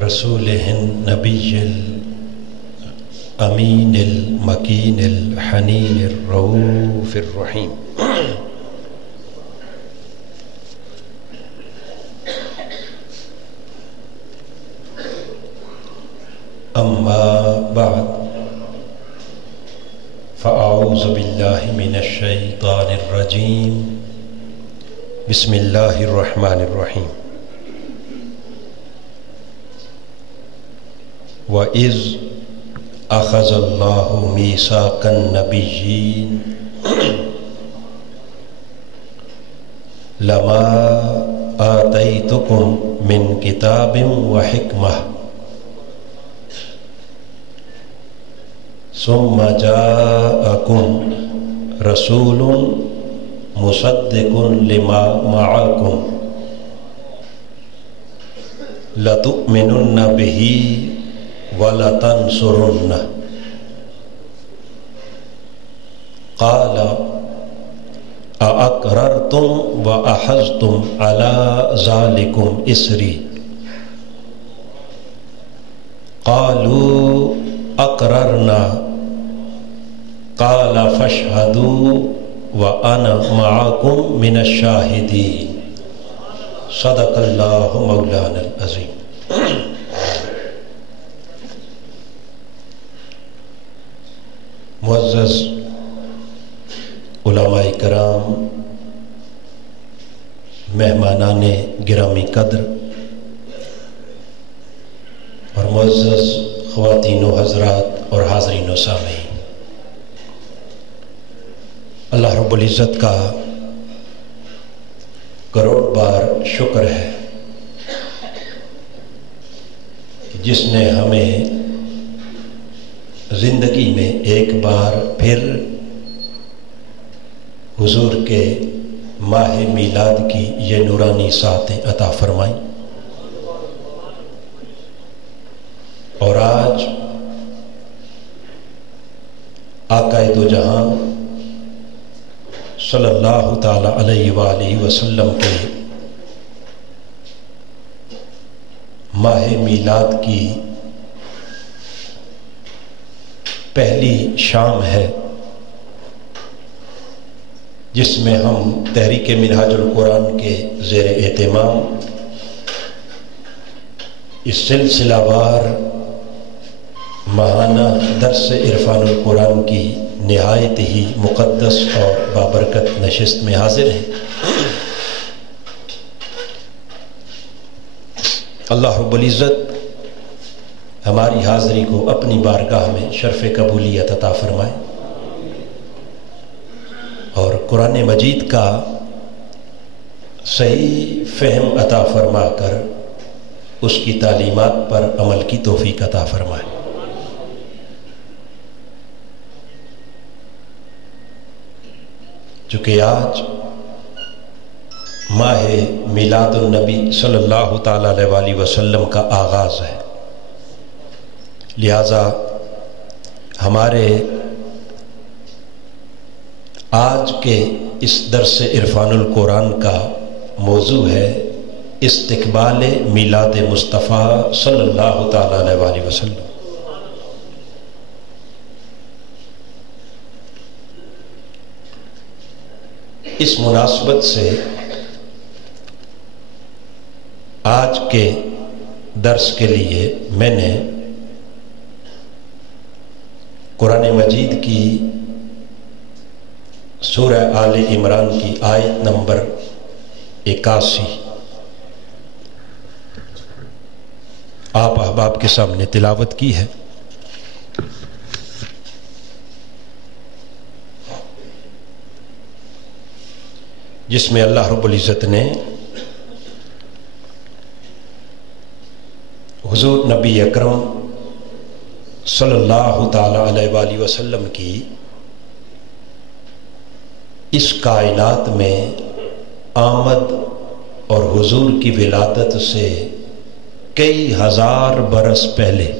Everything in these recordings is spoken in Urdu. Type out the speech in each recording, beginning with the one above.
رسوله النبي الأمين المكين الحنين الرؤوف الرحيم. أما بعد فأعوذ بالله من الشيطان الرجيم. بسم الله الرحمن الرحيم. وَإِذْ أَخَذَ اللَّهُ مِيثَاقَ النَّبِيِّينَ لَمَا آتَيْتُكُم مِّن كِتَابٍ وَحِكْمَةٍ ثُمَّ جَاءَكُم رَّسُولٌ مُصَدِّقٌ لِّمَا مَعَكُمْ لَتُؤْمِنُنَّ بِهِ وَلَتَنْصُرُنَّهُ قَالَ أَأَقْرَرْتُمْ وَأَخَذْتُمْ عَلَى ذَلِكُمْ إِصْرِي قَالُوا أَقْرَرْنَا قَالَ فَاشْهَدُوا وَأَنَا مَعَكُمْ مِنَ الشَّاهِدِينَ. صدق اللہ مولانا العظیم. معزز علماء کرام، مہمانان گرامی قدر اور معزز خواتین و حضرات اور حاضرین و سامعین، اللہ رب العزت کا کروڑ بار شکر ہے جس نے ہمیں زندگی میں ایک بار پھر حضور کے ماہ میلاد کی یہ نورانی ساعتیں عطا فرمائیں، اور آج آقا دو جہاں صلی اللہ تعالی علیہ وآلہ وسلم کے ماہ میلاد کی پہلی شام ہے، جس میں ہم تحریک منہاج القرآن کے زیر اہتمام اس سلسلہ وار ماہانہ درس عرفان القرآن کی نہایت ہی مقدس اور بابرکت نشست میں حاضر ہیں. اللہ رب العزت ہماری حاضری کو اپنی بارگاہ میں شرف قبولیت عطا فرمائے اور قرآن مجید کا صحیح فہم عطا فرما کر اس کی تعلیمات پر عمل کی توفیق عطا فرمائے. چونکہ آج ماہ میلاد النبی صلی اللہ تعالی علیہ وسلم کا آغاز ہے، لہذا ہمارے آج کے اس درس عرفان القرآن کا موضوع ہے استقبال میلاد مصطفیٰ صلی اللہ تعالی علیہ وسلم. اس مناسبت سے آج کے درس کے لیے میں نے قرآن مجید کی سورہ آل عمران کی آیت نمبر 81 آپ احباب کے سامنے تلاوت کی ہے. جس میں اللہ رب العزت نے حضور نبی اکرم صلی اللہ تعالی علیہ وآلہ وسلم کی اس کائنات میں آمد اور حضور کی ولادت سے کئی ہزار برس پہلے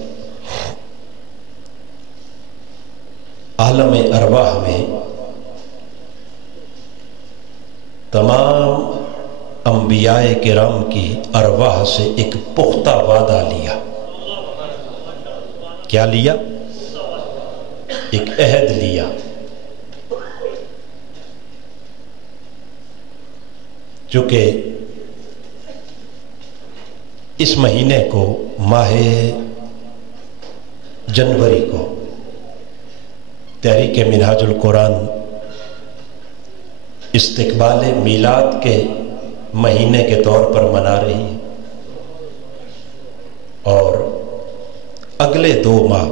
عالم ارواح میں تمام انبیاء کرام کی ارواح سے ایک پختہ وعدہ لیا. کیا لیا؟ ایک عہد لیا. چونکہ اس مہینے کو ماہ جنوری کو تحریک منہاج القرآن استقبال میلاد کے مہینے کے طور پر منا رہی ہے، اور اگلے 2 ماہ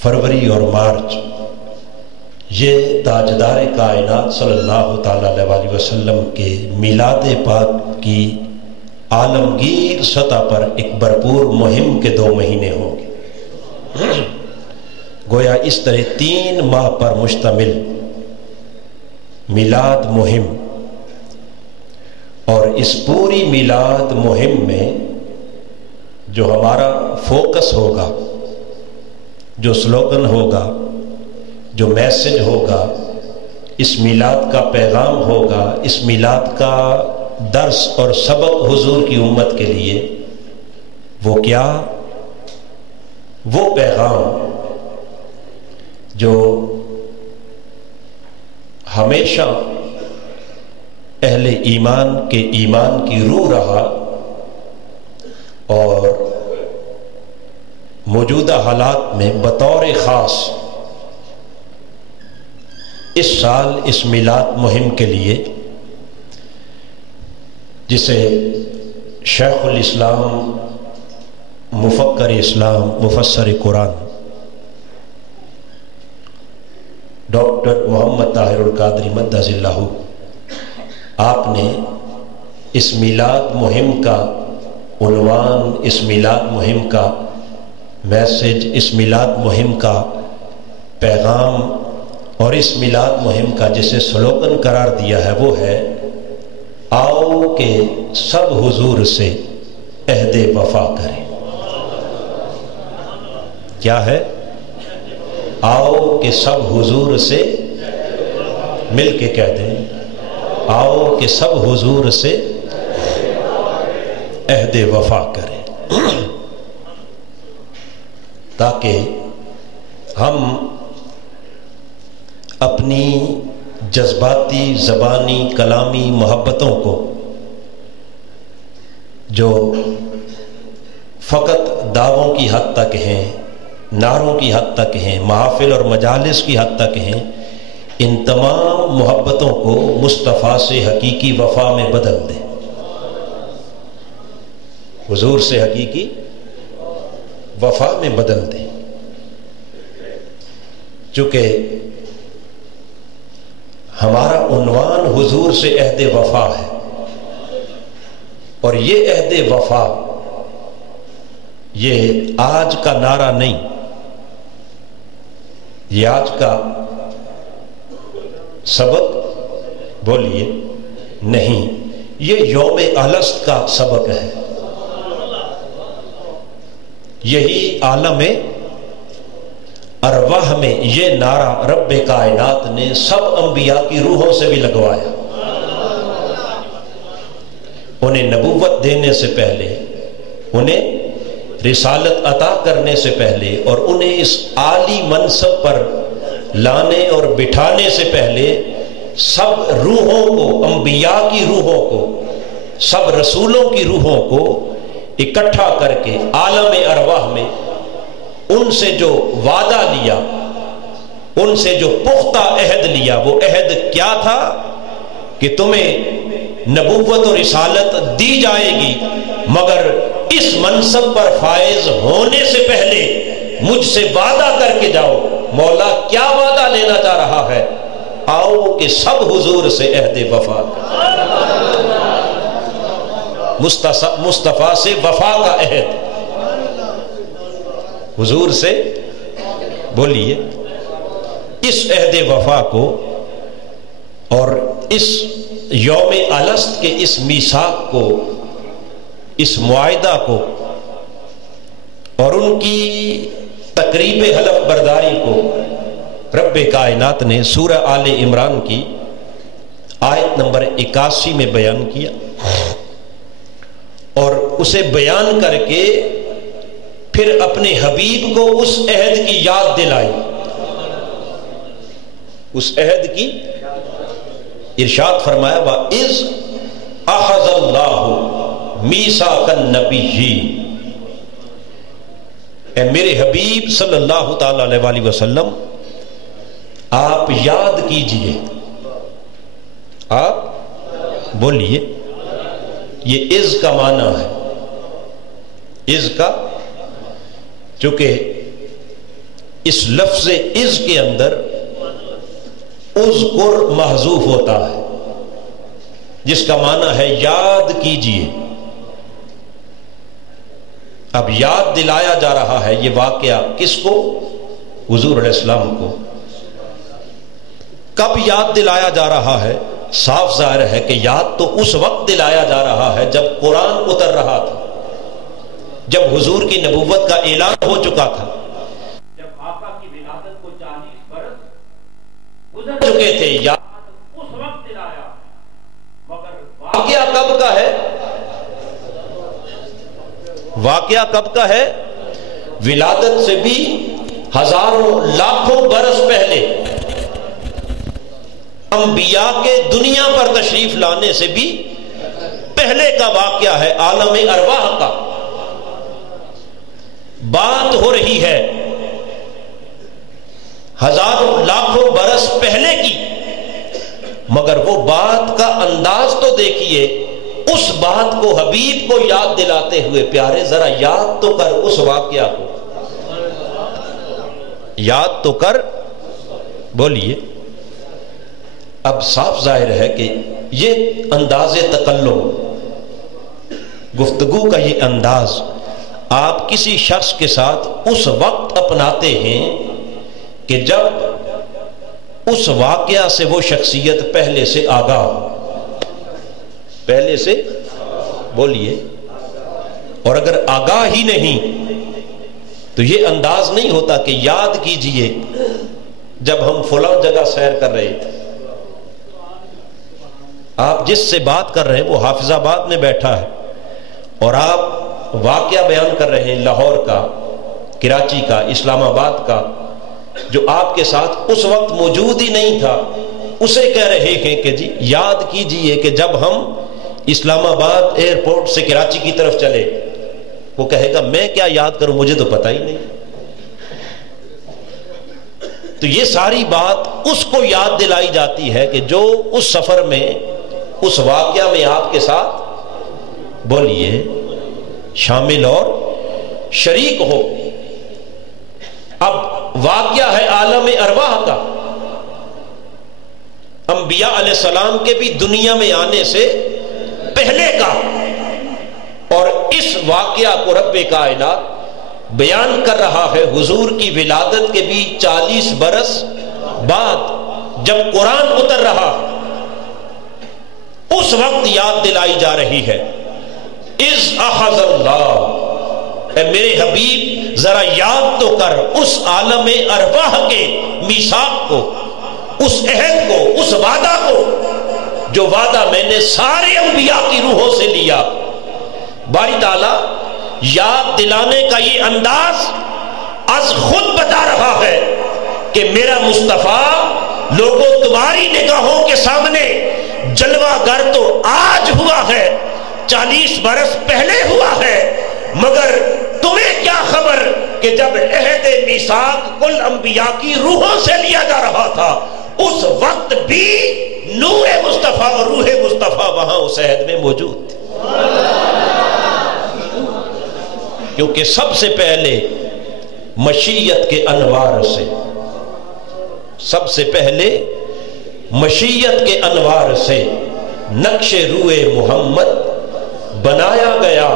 فروری اور مارچ یہ تاجدار کائنات صلی اللہ تعالی علیہ وسلم کے میلاد پاک کی عالمگیر سطح پر ایک بھرپور مہم کے 2 مہینے ہوں گے. گویا اس طرح 3 ماہ پر مشتمل میلاد مہم، اور اس پوری میلاد مہم میں جو ہمارا فوکس ہوگا، جو سلوگن ہوگا، جو میسج ہوگا، اس میلاد کا پیغام ہوگا، اس میلاد کا درس اور سبق حضور کی امت کے لیے، وہ کیا؟ وہ پیغام جو ہمیشہ اہل ایمان کے ایمان کی روح رہا، اور موجودہ حالات میں بطور خاص اس سال اس میلاد مہم کے لیے، جسے شیخ الاسلام، مفکر اسلام، مفسر قرآن ڈاکٹر محمد طاہر القادری مدث اللہ، آپ نے اس میلاد مہم کا عنوان، اس میلاد مہم کا میسج، اس میلاد مہم کا پیغام اور اس میلاد مہم کا جسے سلوگن قرار دیا ہے، وہ ہے آؤ کہ سب حضور سے عہد وفا کریں. کیا ہے؟ آؤ کہ سب حضور سے، مل کے کہہ دیں، آؤ کہ سب حضور سے عہد وفا کریں، تاکہ ہم اپنی جذباتی، زبانی، کلامی محبتوں کو جو فقط دعووں کی حد تک ہیں، نعروں کی حد تک ہیں، محافل اور مجالس کی حد تک ہیں، ان تمام محبتوں کو مصطفیٰ سے حقیقی وفا میں بدل دیں، حضور سے حقیقی وفا میں بدل دیں. چونکہ ہمارا عنوان حضور سے عہد وفا ہے، اور یہ عہد وفا یہ آج کا نعرہ نہیں، یہ آج کا سبق بولیے نہیں، یہ یوم الست کا سبق ہے. یہی عالم ارواح میں یہ نعرہ رب کائنات نے سب انبیاء کی روحوں سے بھی لگوایا. انہیں نبوت دینے سے پہلے، انہیں رسالت عطا کرنے سے پہلے، اور انہیں اس عالی منصب پر لانے اور بٹھانے سے پہلے، سب روحوں کو، انبیاء کی روحوں کو، سب رسولوں کی روحوں کو اکٹھا کر کے عالم ارواح میں ان سے جو وعدہ لیا، ان سے جو پختہ عہد لیا، وہ عہد کیا تھا؟ کہ تمہیں نبوت و رسالت دی جائے گی، مگر اس منصب پر فائز ہونے سے پہلے مجھ سے وعدہ کر کے جاؤ. مولا کیا وعدہ لینا چاہ رہا ہے؟ آؤ کہ سب حضور سے عہد وفا، مصطفیٰ سے وفا کا عہد، حضور سے بولیے اس عہد وفا کو، اور اس یوم الست کے اس میثاق کو، اس معاہدہ کو، اور ان کی تقریب حلف برداری کو رب کائنات نے سورہ آل عمران کی آیت نمبر 81 میں بیان کیا، اور اسے بیان کر کے پھر اپنے حبیب کو اس عہد کی یاد دلائی. اس عہد کی ارشاد فرمایا وَإِذْ أَخَذَ اللَّهُ مِيثَاقَ النَّبِيِّينَ. اے میرے حبیب صلی اللہ تعالی علیہ وسلم آپ یاد کیجئے. آپ بولیے. یہ از کا معنی ہے. از کا چونکہ اس لفظ از کے اندر اذکر محذوف ہوتا ہے جس کا معنی ہے یاد کیجئے. اب یاد دلایا جا رہا ہے یہ واقعہ کس کو؟ حضور علیہ السلام کو. کب یاد دلایا جا رہا ہے؟ صاف ظاہر ہے کہ یاد تو اس وقت دلایا جا رہا ہے جب قرآن اتر رہا تھا، جب حضور کی نبوت کا اعلان ہو چکا تھا، جب آقا کی ولادت کو 40 برس گزر چکے تھے. یاد اس وقت دلایا. مگر واقعہ کب کا ہے؟ واقعہ کب کا ہے؟ ولادت سے بھی ہزاروں لاکھوں برس پہلے، انبیاء کے دنیا پر تشریف لانے سے بھی پہلے کا واقعہ ہے. عالم ارواح کا بات ہو رہی ہے ہزاروں لاکھوں برس پہلے کی. مگر وہ بات کا انداز تو دیکھیے. اس بات کو حبیب کو یاد دلاتے ہوئے پیارے ذرا یاد تو کر اس واقعہ کو. یاد تو کر. بولیے. اب صاف ظاہر ہے کہ یہ انداز تکلم، گفتگو کا یہ انداز آپ کسی شخص کے ساتھ اس وقت اپناتے ہیں کہ جب اس واقعہ سے وہ شخصیت پہلے سے آگاہ ہو. پہلے سے بولیے. اور اگر آگاہ ہی نہیں تو یہ انداز نہیں ہوتا کہ یاد کیجئے جب ہم فلاں جگہ سیر کر رہے تھے. آپ جس سے بات کر رہے ہیں وہ حافظ آباد میں بیٹھا ہے اور آپ واقعہ بیان کر رہے ہیں لاہور کا، کراچی کا، اسلام آباد کا، جو آپ کے ساتھ اس وقت موجود ہی نہیں تھا. اسے کہہ رہے ہیں کہ جی یاد کیجئے کہ جب ہم اسلام آباد ایئرپورٹ سے کراچی کی طرف چلے. وہ کہے گا میں کیا یاد کروں، مجھے تو پتہ ہی نہیں. تو یہ ساری بات اس کو یاد دلائی جاتی ہے کہ جو اس سفر میں، اس واقعہ میں آپ کے ساتھ بولیے شامل اور شریک ہو. اب واقعہ ہے عالم ارواح کا، انبیاء علیہ السلام کے بھی دنیا میں آنے سے پہلے کا. اور اس واقعہ کو رب کائنات بیان کر رہا ہے حضور کی ولادت کے بھی 40 برس بعد جب قرآن اتر رہا. اس وقت یاد دلائی جا رہی ہے. اذ اخذ اللہ. اے میرے حبیب ذرا یاد تو کر اس عالم ارواح کے میثاق کو، اس عہد کو، اس وعدہ کو جو وعدہ میں نے سارے انبیاء کی روحوں سے لیا. باری تعالیٰ یاد دلانے کا یہ انداز از خود بتا رہا ہے کہ میرا مصطفیٰ لوگوں تمہاری نگاہوں کے سامنے جلوہ گر تو آج ہوا ہے، 40 برس پہلے ہوا ہے. مگر تمہیں کیا خبر کہ جب عہد میثاق کل انبیاء کی روحوں سے لیا جا رہا تھا اس وقت بھی نور مصطفیٰ اور روح مصطفیٰ وہاں اس عہد میں موجود تھے. کیونکہ سب سے پہلے مشیت کے انوار سے، سب سے پہلے مشیت کے انوار سے نقش روح محمد بنایا گیا.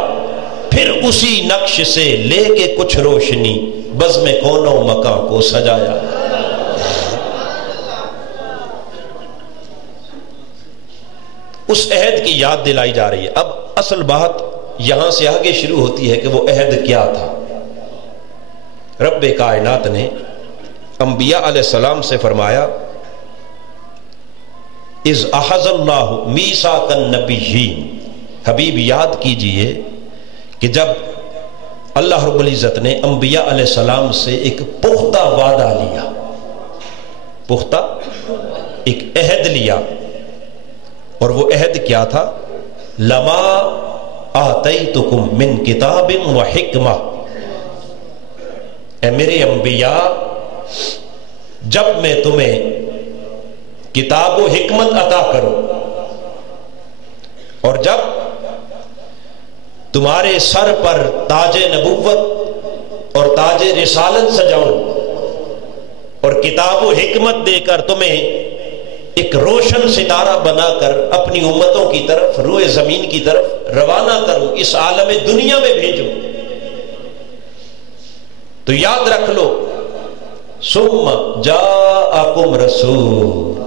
پھر اسی نقش سے لے کے کچھ روشنی بزم کون و مکان کو سجایا. اس عہد کی یاد دلائی جا رہی ہے. اب اصل بات یہاں سے آگے شروع ہوتی ہے کہ وہ عہد کیا تھا. رب کائنات نے انبیاء علیہ السلام سے فرمایا اذ اخذ اللہ میثاق النبیین. حبیب یاد کیجئے کہ جب اللہ رب العزت نے انبیاء علیہ السلام سے ایک پختہ وعدہ لیا، پختہ ایک عہد لیا، اور وہ عہد کیا تھا؟ لما آتیتکم من کتاب و حکمہ، اے میرے انبیاء جب میں تمہیں کتاب و حکمت عطا کروں اور جب تمہارے سر پر تاج نبوت اور تاج رسالت سجاؤں اور کتاب و حکمت دے کر تمہیں ایک روشن ستارہ بنا کر اپنی امتوں کی طرف، روئے زمین کی طرف روانہ کروں، اس عالم دنیا میں بھیجوں، تو یاد رکھ لو ثم جاءکم رسول،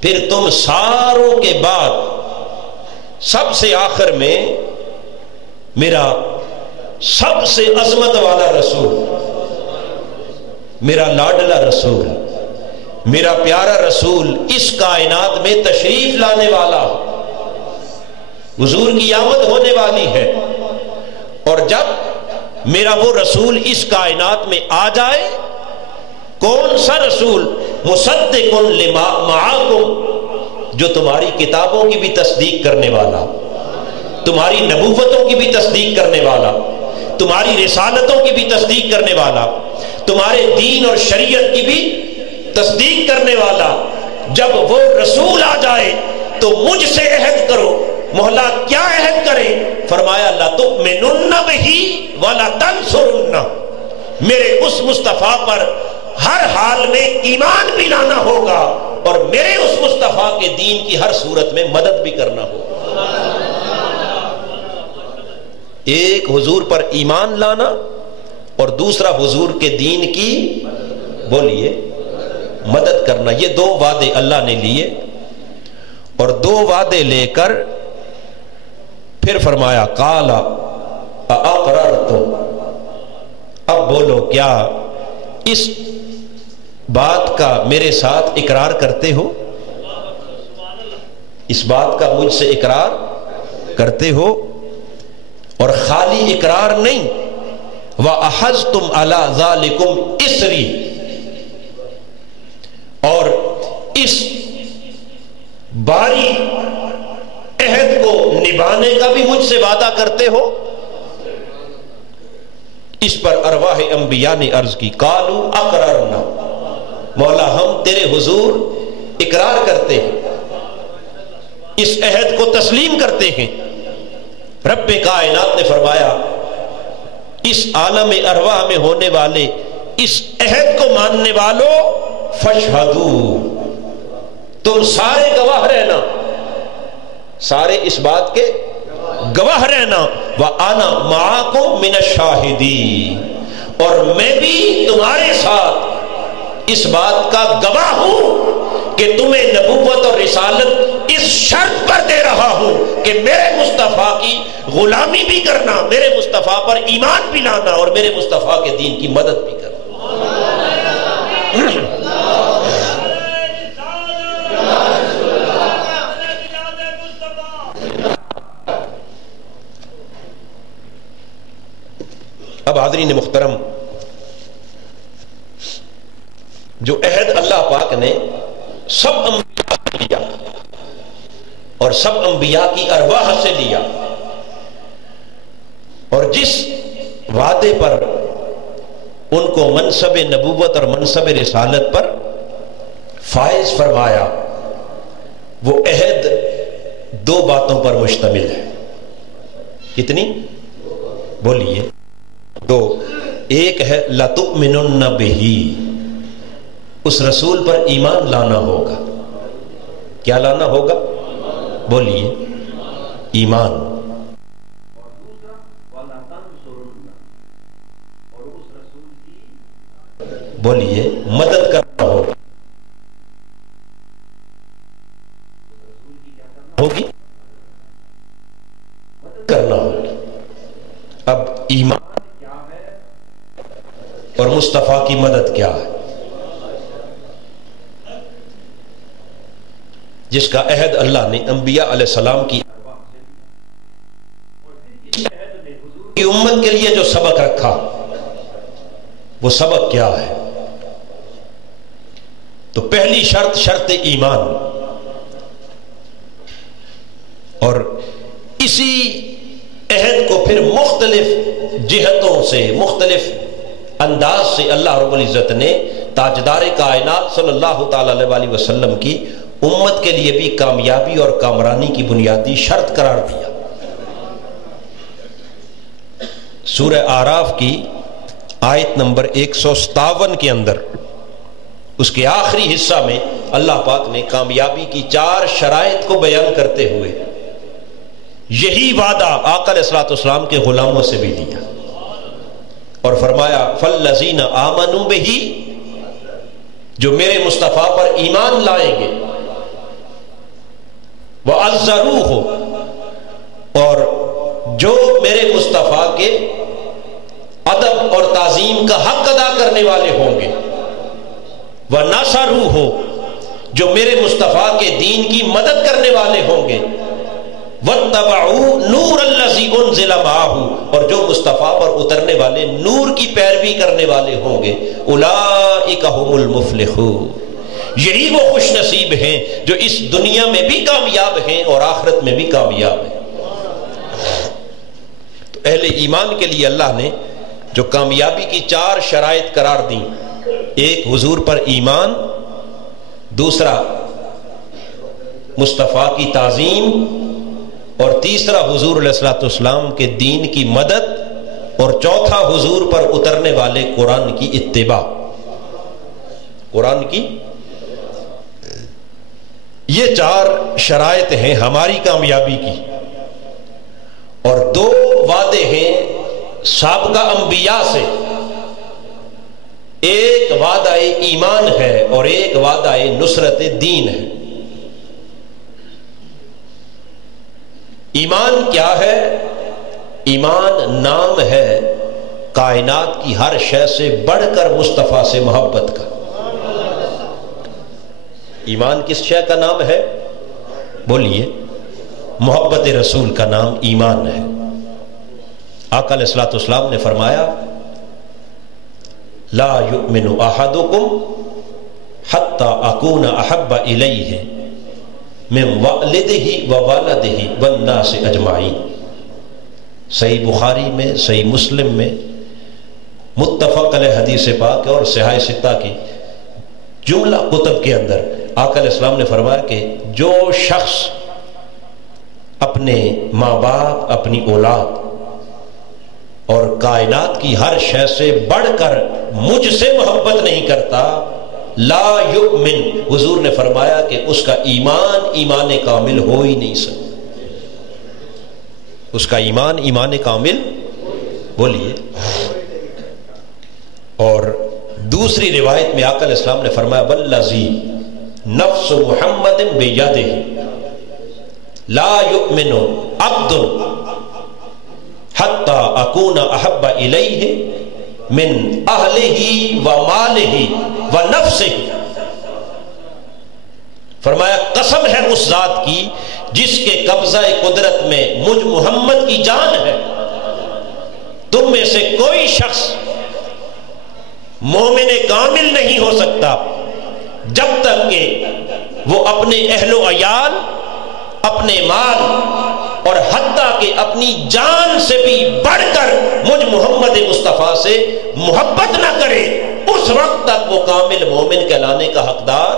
پھر تم ساروں کے بعد سب سے آخر میں میرا سب سے عظمت والا رسول، میرا لاڈلا رسول، میرا پیارا رسول اس کائنات میں تشریف لانے والا، حضور کی آمد ہونے والی ہے، اور جب میرا وہ رسول اس کائنات میں آ جائے، کون سا رسول؟ مصدق لما معاکم، جو تمہاری کتابوں کی بھی تصدیق کرنے والا، تمہاری نبوتوں کی بھی تصدیق کرنے والا، تمہاری رسالتوں کی بھی تصدیق کرنے والا، تمہارے دین اور شریعت کی بھی تصدیق کرنے والا۔ جب وہ رسول آ جائے تو مجھ سے عہد کرو۔ مولا کیا عہد کرے؟ فرمایا لَتُؤْمِنُنَّ بِهِ وَلَتَنْصُرُنَّ، میرے اس مصطفیٰ پر ہر حال میں ایمان بھی لانا ہوگا اور میرے اس مصطفیٰ کے دین کی ہر صورت میں مدد بھی کرنا ہوگا۔ ایک حضور پر ایمان لانا اور دوسرا حضور کے دین کی بولیے مدد کرنا، یہ دو وعدے اللہ نے لیے، اور دو وعدے لے کر پھر فرمایا قال اقررتم، اب بولو کیا اس بات کا میرے ساتھ اقرار کرتے ہو؟ اس بات کا مجھ سے اقرار کرتے ہو؟ اور خالی اقرار نہیں، وَأَحَزْتُمْ عَلَى ذَلِكُمْ إِسْرِي، اور اس باری عہد کو نبھانے کا بھی مجھ سے وعدہ کرتے ہو؟ اس پر ارواح انبیاء نے عرض کی قالوا اقررنا، مولا ہم تیرے حضور اقرار کرتے ہیں، اس عہد کو تسلیم کرتے ہیں۔ رب کائنات نے فرمایا اس عالم ارواح میں ہونے والے اس عہد کو ماننے والوں فاشہدوا، تم سارے گواہ رہنا، سارے اس بات کے گواہ رہنا، وَأَنَا مَعَكُمْ مِنَ الشَّاهِدِينَ، اور میں بھی تمہارے ساتھ اس بات کا گواہ ہوں کہ تمہیں نبوت اور رسالت اس شرط پر دے رہا ہوں کہ میرے مصطفیٰ کی غلامی بھی کرنا، میرے مصطفیٰ پر ایمان بھی لانا اور میرے مصطفیٰ کے دین کی مدد بھی کرنا۔ اب حاضرین محترم، جو عہد اللہ پاک نے سب انبیاء سے لیا اور سب انبیاء کی ارواح سے لیا، اور جس وعدے پر ان کو منصب نبوت اور منصب رسالت پر فائز فرمایا، وہ عہد دو باتوں پر مشتمل ہے۔ کتنی؟ بولیے دو۔ ایک ہے لَتُؤْمِنُنَّ بِهِ، اس رسول پر ایمان لانا ہوگا۔ کیا لانا ہوگا؟ بولیے ایمان۔ اور دوسرا وَلَتَنْصُرُنَّ، اور اس رسول کی بولیے مدد کرنا ہوگا۔ رسول کی کیا کرنا ہوگی؟ مدد کرنا ہوگی۔ اب ایمان کیا ہے اور مصطفیٰ کی مدد کیا ہے؟ جس کا عہد اللہ نے انبیاء علیہ السلام کی کی امت کے لیے جو سبق رکھا وہ سبق کیا ہے؟ تو پہلی شرط شرط ایمان، اور اسی عہد کو پھر مختلف جہتوں سے مختلف انداز سے اللہ رب العزت نے تاجدار کائنات صلی اللہ تعالی علیہ وسلم کی امت کے لیے بھی کامیابی اور کامرانی کی بنیادی شرط قرار دیا۔ سورہ اعراف کی آیت نمبر 157 کے اندر اس کے آخری حصہ میں اللہ پاک نے کامیابی کی 4 شرائط کو بیان کرتے ہوئے یہی وعدہ آقا علیہ الصلوۃ والسلام کے غلاموں سے بھی دیا اور فرمایا فالذین آمنوا بہ، جو میرے مصطفیٰ پر ایمان لائیں گے، وعزروہ، اور جو میرے مصطفیٰ کے ادب اور تعظیم کا حق ادا کرنے والے ہوں گے، ونصروہ، جو میرے مصطفیٰ کے دین کی مدد کرنے والے ہوں گے، واتبعوا نور الذی انزل معہ، اور جو مصطفیٰ پر اترنے والے نور کی پیروی کرنے والے ہوں گے، اولئک ھم المفلحون، یہی وہ خوش نصیب ہیں جو اس دنیا میں بھی کامیاب ہیں اور آخرت میں بھی کامیاب ہیں۔ تو اہل ایمان کے لیے اللہ نے جو کامیابی کی 4 شرائط قرار دیں، ایک حضور پر ایمان، دوسرا مصطفیٰ کی تعظیم، اور تیسرا حضور علیہ الصلوۃ والسلام کے دین کی مدد، اور چوتھا حضور پر اترنے والے قرآن کی اتباع۔ قرآن کی یہ 4 شرائط ہیں ہماری کامیابی کی، اور 2 وعدے ہیں سابقہ انبیاء سے، ایک وعدہ ایمان ہے اور ایک وعدہ نصرت دین ہے۔ ایمان کیا ہے؟ ایمان نام ہے کائنات کی ہر شے سے بڑھ کر مصطفیٰ سے محبت کا۔ ایمان کس شے کا نام ہے؟ بولیے، محبت رسول کا نام ایمان ہے۔ آقا علیہ الصلوۃ والسلام نے فرمایا لا یؤمن احدکم حتی اکون احب الیہ من والدہ ووالدہ والناس اجمعین۔ صحیح بخاری میں، صحیح مسلم میں متفق علیہ حدیث پاک اور صحاح ستہ کی جملہ کتب کے اندر آقا علیہ السلام نے فرمایا کہ جو شخص اپنے ماں باپ، اپنی اولاد اور کائنات کی ہر شے سے بڑھ کر مجھ سے محبت نہیں کرتا، لا یؤمن، حضور نے فرمایا کہ اس کا ایمان کامل ہو ہی نہیں سکتا۔ اس کا ایمان کامل، بولیے۔ اور دوسری روایت میں آقا علیہ السلام نے فرمایا والذی نفس محمد بیدہ لا یؤمن عبد حتی اکون احب الیہ من اہلہ ومالہ ونفسہ۔ فرمایا قسم ہے اس ذات کی جس کے قبضہ قدرت میں مجھ محمد کی جان ہے، تم میں سے کوئی شخص مومن کامل نہیں ہو سکتا جب تک کہ وہ اپنے اہل و عیال، اپنے مال اور حتیٰ کہ اپنی جان سے بھی بڑھ کر مجھ محمد مصطفیٰ سے محبت نہ کرے، اس وقت تک وہ کامل مومن کہلانے کا حقدار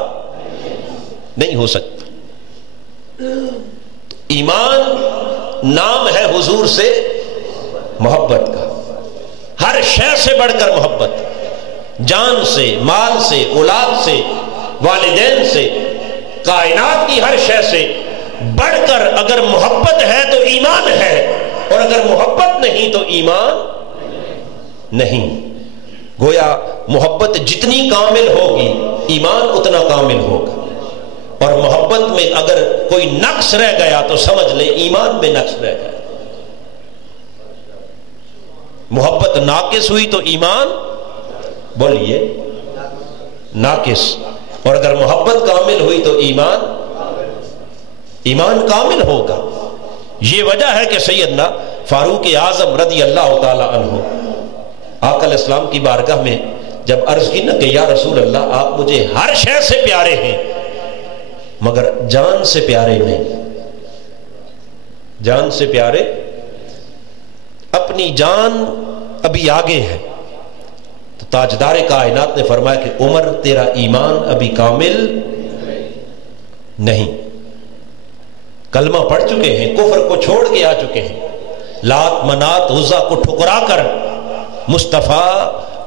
نہیں ہو سکتا۔ ایمان نام ہے حضور سے محبت کا، ہر شے سے بڑھ کر محبت، جان سے، مال سے، اولاد سے، والدین سے، کائنات کی ہر شے سے بڑھ کر اگر محبت ہے تو ایمان ہے، اور اگر محبت نہیں تو ایمان نہیں۔ گویا محبت جتنی کامل ہوگی ایمان اتنا کامل ہوگا، اور محبت میں اگر کوئی نقص رہ گیا تو سمجھ لے ایمان میں نقص رہ گیا۔ محبت ناقص ہوئی تو ایمان، بولیے، ناقص، اور اگر محبت کامل ہوئی تو ایمان کامل ہوگا۔ یہ وجہ ہے کہ سیدنا فاروق اعظم رضی اللہ تعالی عنہ آقا علیہ السلام کی بارگاہ میں جب عرض کی نا کہ یا رسول اللہ آپ مجھے ہر شے سے پیارے ہیں مگر جان سے پیارے نہیں، جان سے پیارے، اپنی جان ابھی آگے ہے، تو تاجدار کائنات نے فرمایا کہ عمر تیرا ایمان ابھی کامل نہیں، کلمہ پڑھ چکے ہیں، کفر کو چھوڑ کے آ چکے ہیں، لات منات عزا کو ٹھکرا کر مصطفیٰ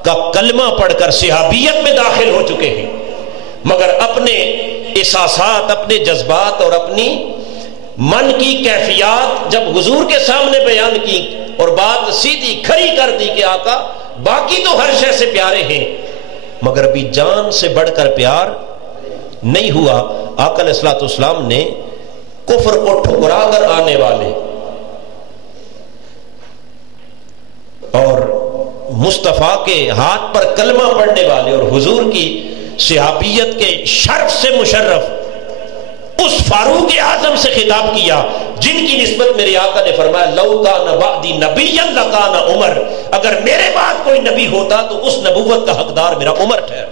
کا کلمہ پڑھ کر صحابیت میں داخل ہو چکے ہیں، مگر اپنے احساسات، اپنے جذبات اور اپنی من کی کیفیات جب حضور کے سامنے بیان کی اور بات سیدھی کھڑی کر دی کہ آقا باقی تو ہر شے سے پیارے ہیں مگر ابھی جان سے بڑھ کر پیار نہیں ہوا، آقا علیہ الصلوۃ والسلام نے کفر کو ٹھکرا کر آنے والے اور مصطفیٰ کے ہاتھ پر کلمہ پڑھنے والے اور حضور کی صحابیت کے شرف سے مشرف اس فاروق اعظم سے خطاب کیا جن کی نسبت میرے آقا نے فرمایا لو کان بعدی نبی لکان عمر، اگر میرے بعد کوئی نبی ہوتا تو اس نبوت کا حقدار میرا عمر ٹھہر۔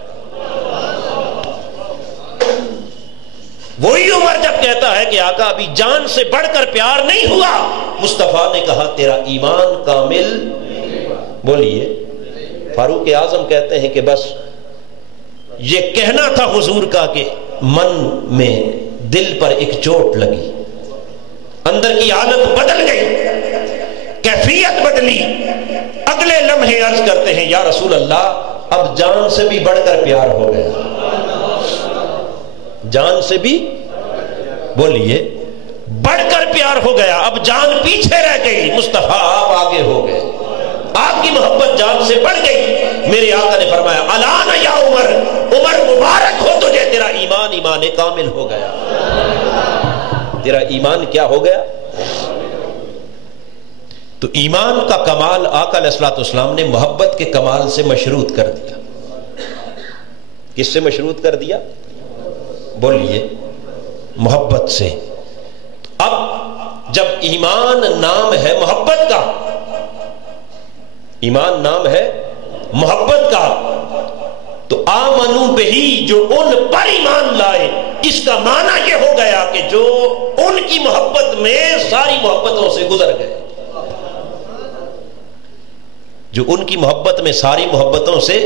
وہی عمر جب کہتا ہے کہ آقا ابھی جان سے بڑھ کر پیار نہیں ہوا، مصطفیٰ نے کہا تیرا ایمان کامل، بولیے فاروق اعظم کہتے ہیں کہ بس یہ کہنا تھا حضور کا کہ من میں دل پر ایک چوٹ لگی، اندر کی حالت بدل گئی، کیفیت بدلی، اگلے لمحے عرض کرتے ہیں یا رسول اللہ اب جان سے بھی بڑھ کر پیار ہو گیا، جان سے بھی، بولیے بڑھ کر پیار ہو گیا، اب جان پیچھے رہ گئی، مصطفیٰ آپ آگے ہو گئے، آپ کی محبت جان سے بڑھ گئی۔ میرے آقا نے فرمایا الان یا عمر، عمر مبارک ہو تجھے، تیرا ایمان ایمان کامل ہو گیا، تیرا ایمان کیا ہو گیا؟ تو ایمان کا کمال آقا علیہ الصلوۃ والسلام نے محبت کے کمال سے مشروط کر دیا۔ کس سے مشروط کر دیا؟ بولیے محبت سے۔ اب جب ایمان نام ہے محبت کا، ایمان نام ہے محبت کا، تو آمنو بہی جو ان پر ایمان لائے، اس کا معنی یہ ہو گیا کہ جو ان کی محبت میں ساری محبتوں سے گزر گئے، جو ان کی محبت میں ساری محبتوں سے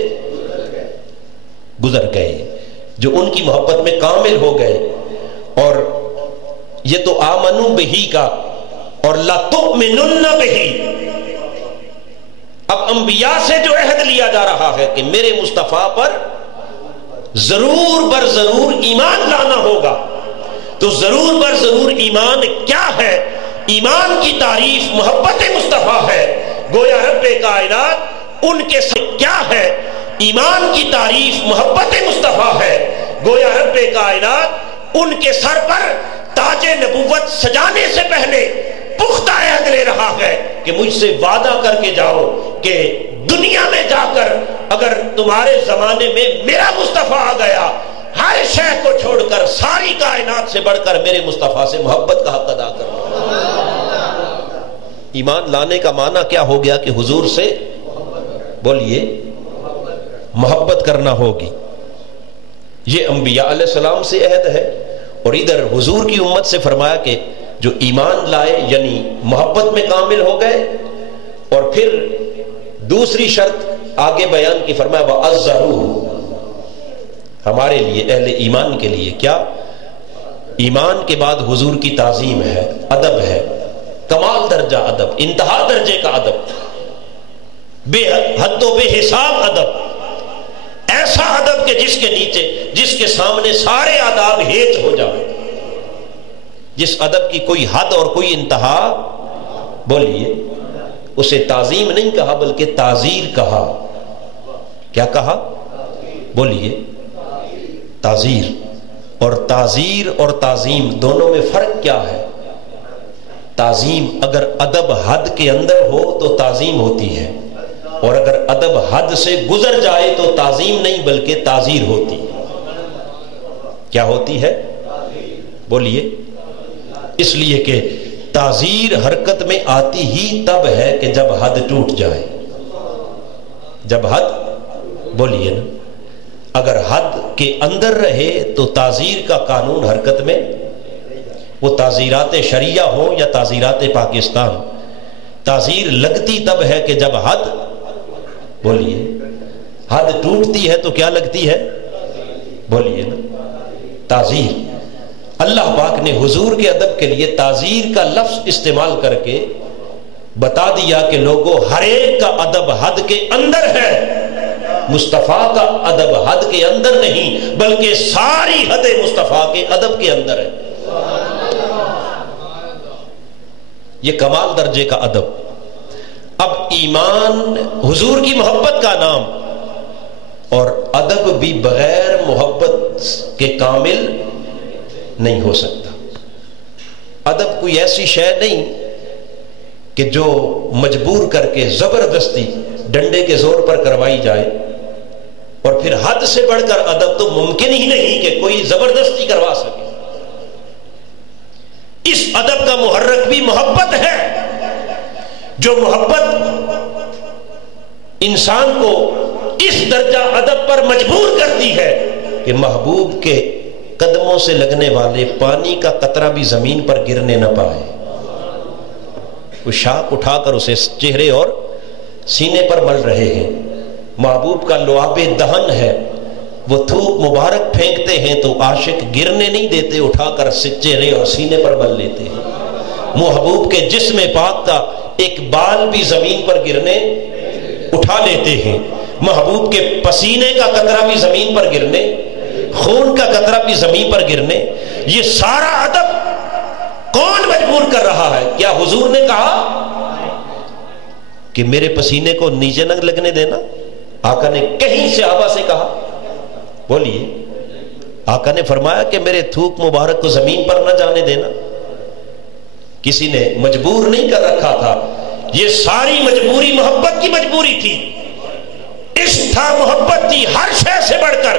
گزر گئے، جو ان کی محبت میں کامل ہو گئے۔ اور یہ تو آمنو بہی کا اور لَتُؤْمِنُنَّ بِهِ، اب انبیاء سے جو عہد لیا جا رہا ہے کہ میرے مصطفیٰ پر ضرور بر ضرور ایمان لانا ہوگا، تو ضرور بر ضرور ایمان کیا ہے؟ ایمان کی تعریف محبت مصطفیٰ ہے، گویا رب کائنات ان کے ساتھ کیا ہے؟ ایمان کی تعریف محبت مصطفیٰ ہے، گویا رب کائنات ان کے سر پر تاج نبوت سجانے سے پہلے پختہ عہد لے رہا ہے کہ مجھ سے وعدہ کر کے جاؤ کہ دنیا میں جا کر اگر تمہارے زمانے میں میرا مصطفیٰ آ گیا، ہر شے کو چھوڑ کر ساری کائنات سے بڑھ کر میرے مصطفیٰ سے محبت کا حق ادا کرو۔ ایمان لانے کا معنی کیا ہو گیا کہ حضور سے، بولیے محبت کرنا ہوگی۔ یہ انبیاء علیہ السلام سے عہد ہے، اور ادھر حضور کی امت سے فرمایا کہ جو ایمان لائے یعنی محبت میں کامل ہو گئے، اور پھر دوسری شرط آگے بیان کی، فرمایا وَأَزَّرُوهُ، ہمارے لیے اہل ایمان کے لیے کیا؟ ایمان کے بعد حضور کی تعظیم ہے، ادب ہے، کمال درجہ ادب، انتہا درجے کا ادب، بے حد و بے حساب ادب، ایسا ادب کہ جس کے نیچے، جس کے سامنے سارے آداب ہیچ ہو جائیں، جس ادب کی کوئی حد اور کوئی انتہا، بولیے اسے تعظیم نہیں کہا بلکہ تعزیر کہا۔ کیا کہا؟ بولیے تعزیر۔ اور تعزیر اور تعظیم دونوں میں فرق کیا ہے؟ تعظیم اگر ادب حد کے اندر ہو تو تعظیم ہوتی ہے، اور اگر ادب حد سے گزر جائے تو تعظیم نہیں بلکہ تعزیر ہوتی ہے۔ کیا ہوتی ہے؟ بولیے اس لیے کہ تعزیر حرکت میں آتی ہی تب ہے کہ جب حد ٹوٹ جائے. جب حد، بولیے نا، اگر حد کے اندر رہے تو تعزیر کا قانون حرکت میں، وہ تعزیرات شریعہ ہو یا تعزیرات پاکستان، تعزیر لگتی تب ہے کہ جب حد، بولیے، حد ٹوٹتی ہے تو کیا لگتی ہے؟ بولیے نا، تعزیر. اللہ پاک نے حضور کے ادب کے لیے تعزیر کا لفظ استعمال کر کے بتا دیا کہ لوگوں، ہر ایک کا ادب حد کے اندر ہے، مصطفیٰ کا ادب حد کے اندر نہیں بلکہ ساری حد مصطفیٰ کے ادب کے اندر ہے. یہ کمال درجے کا ادب. اب ایمان حضور کی محبت کا نام، اور ادب بھی بغیر محبت کے کامل نہیں ہو سکتا. ادب کوئی ایسی شے نہیں کہ جو مجبور کر کے زبردستی ڈنڈے کے زور پر کروائی جائے، اور پھر حد سے بڑھ کر ادب تو ممکن ہی نہیں کہ کوئی زبردستی کروا سکے. اس ادب کا محرک بھی محبت ہے. جو محبت انسان کو اس درجہ ادب پر مجبور کرتی ہے کہ محبوب کے قدموں سے لگنے والے پانی کا قطرہ بھی زمین پر گرنے نہ پائے. وہ شاخ اٹھا کر اسے چہرے اور سینے پر مل رہے ہیں. محبوب کا لعاب دہن ہے، وہ تھوک مبارک پھینکتے ہیں تو عاشق گرنے نہیں دیتے، اٹھا کر چہرے اور سینے پر مل لیتے ہیں. محبوب کے جسم پاک کا ایک بال بھی زمین پر گرنے اٹھا لیتے ہیں. محبوب کے پسینے کا قطرہ بھی زمین پر گرنے، خون کا قطرہ بھی زمین پر گرنے. یہ سارا ادب کون مجبور کر رہا ہے؟ کیا حضور نے کہا کہ میرے پسینے کو نیچے نہ لگنے دینا؟ آقا نے کہیں صحابہ سے کہا؟ بولیے. آقا نے فرمایا کہ میرے تھوک مبارک کو زمین پر نہ جانے دینا. کسی نے مجبور نہیں کر رکھا تھا. یہ ساری مجبوری محبت کی مجبوری تھی. عشق تھا، محبت تھی ہر شے سے بڑھ کر.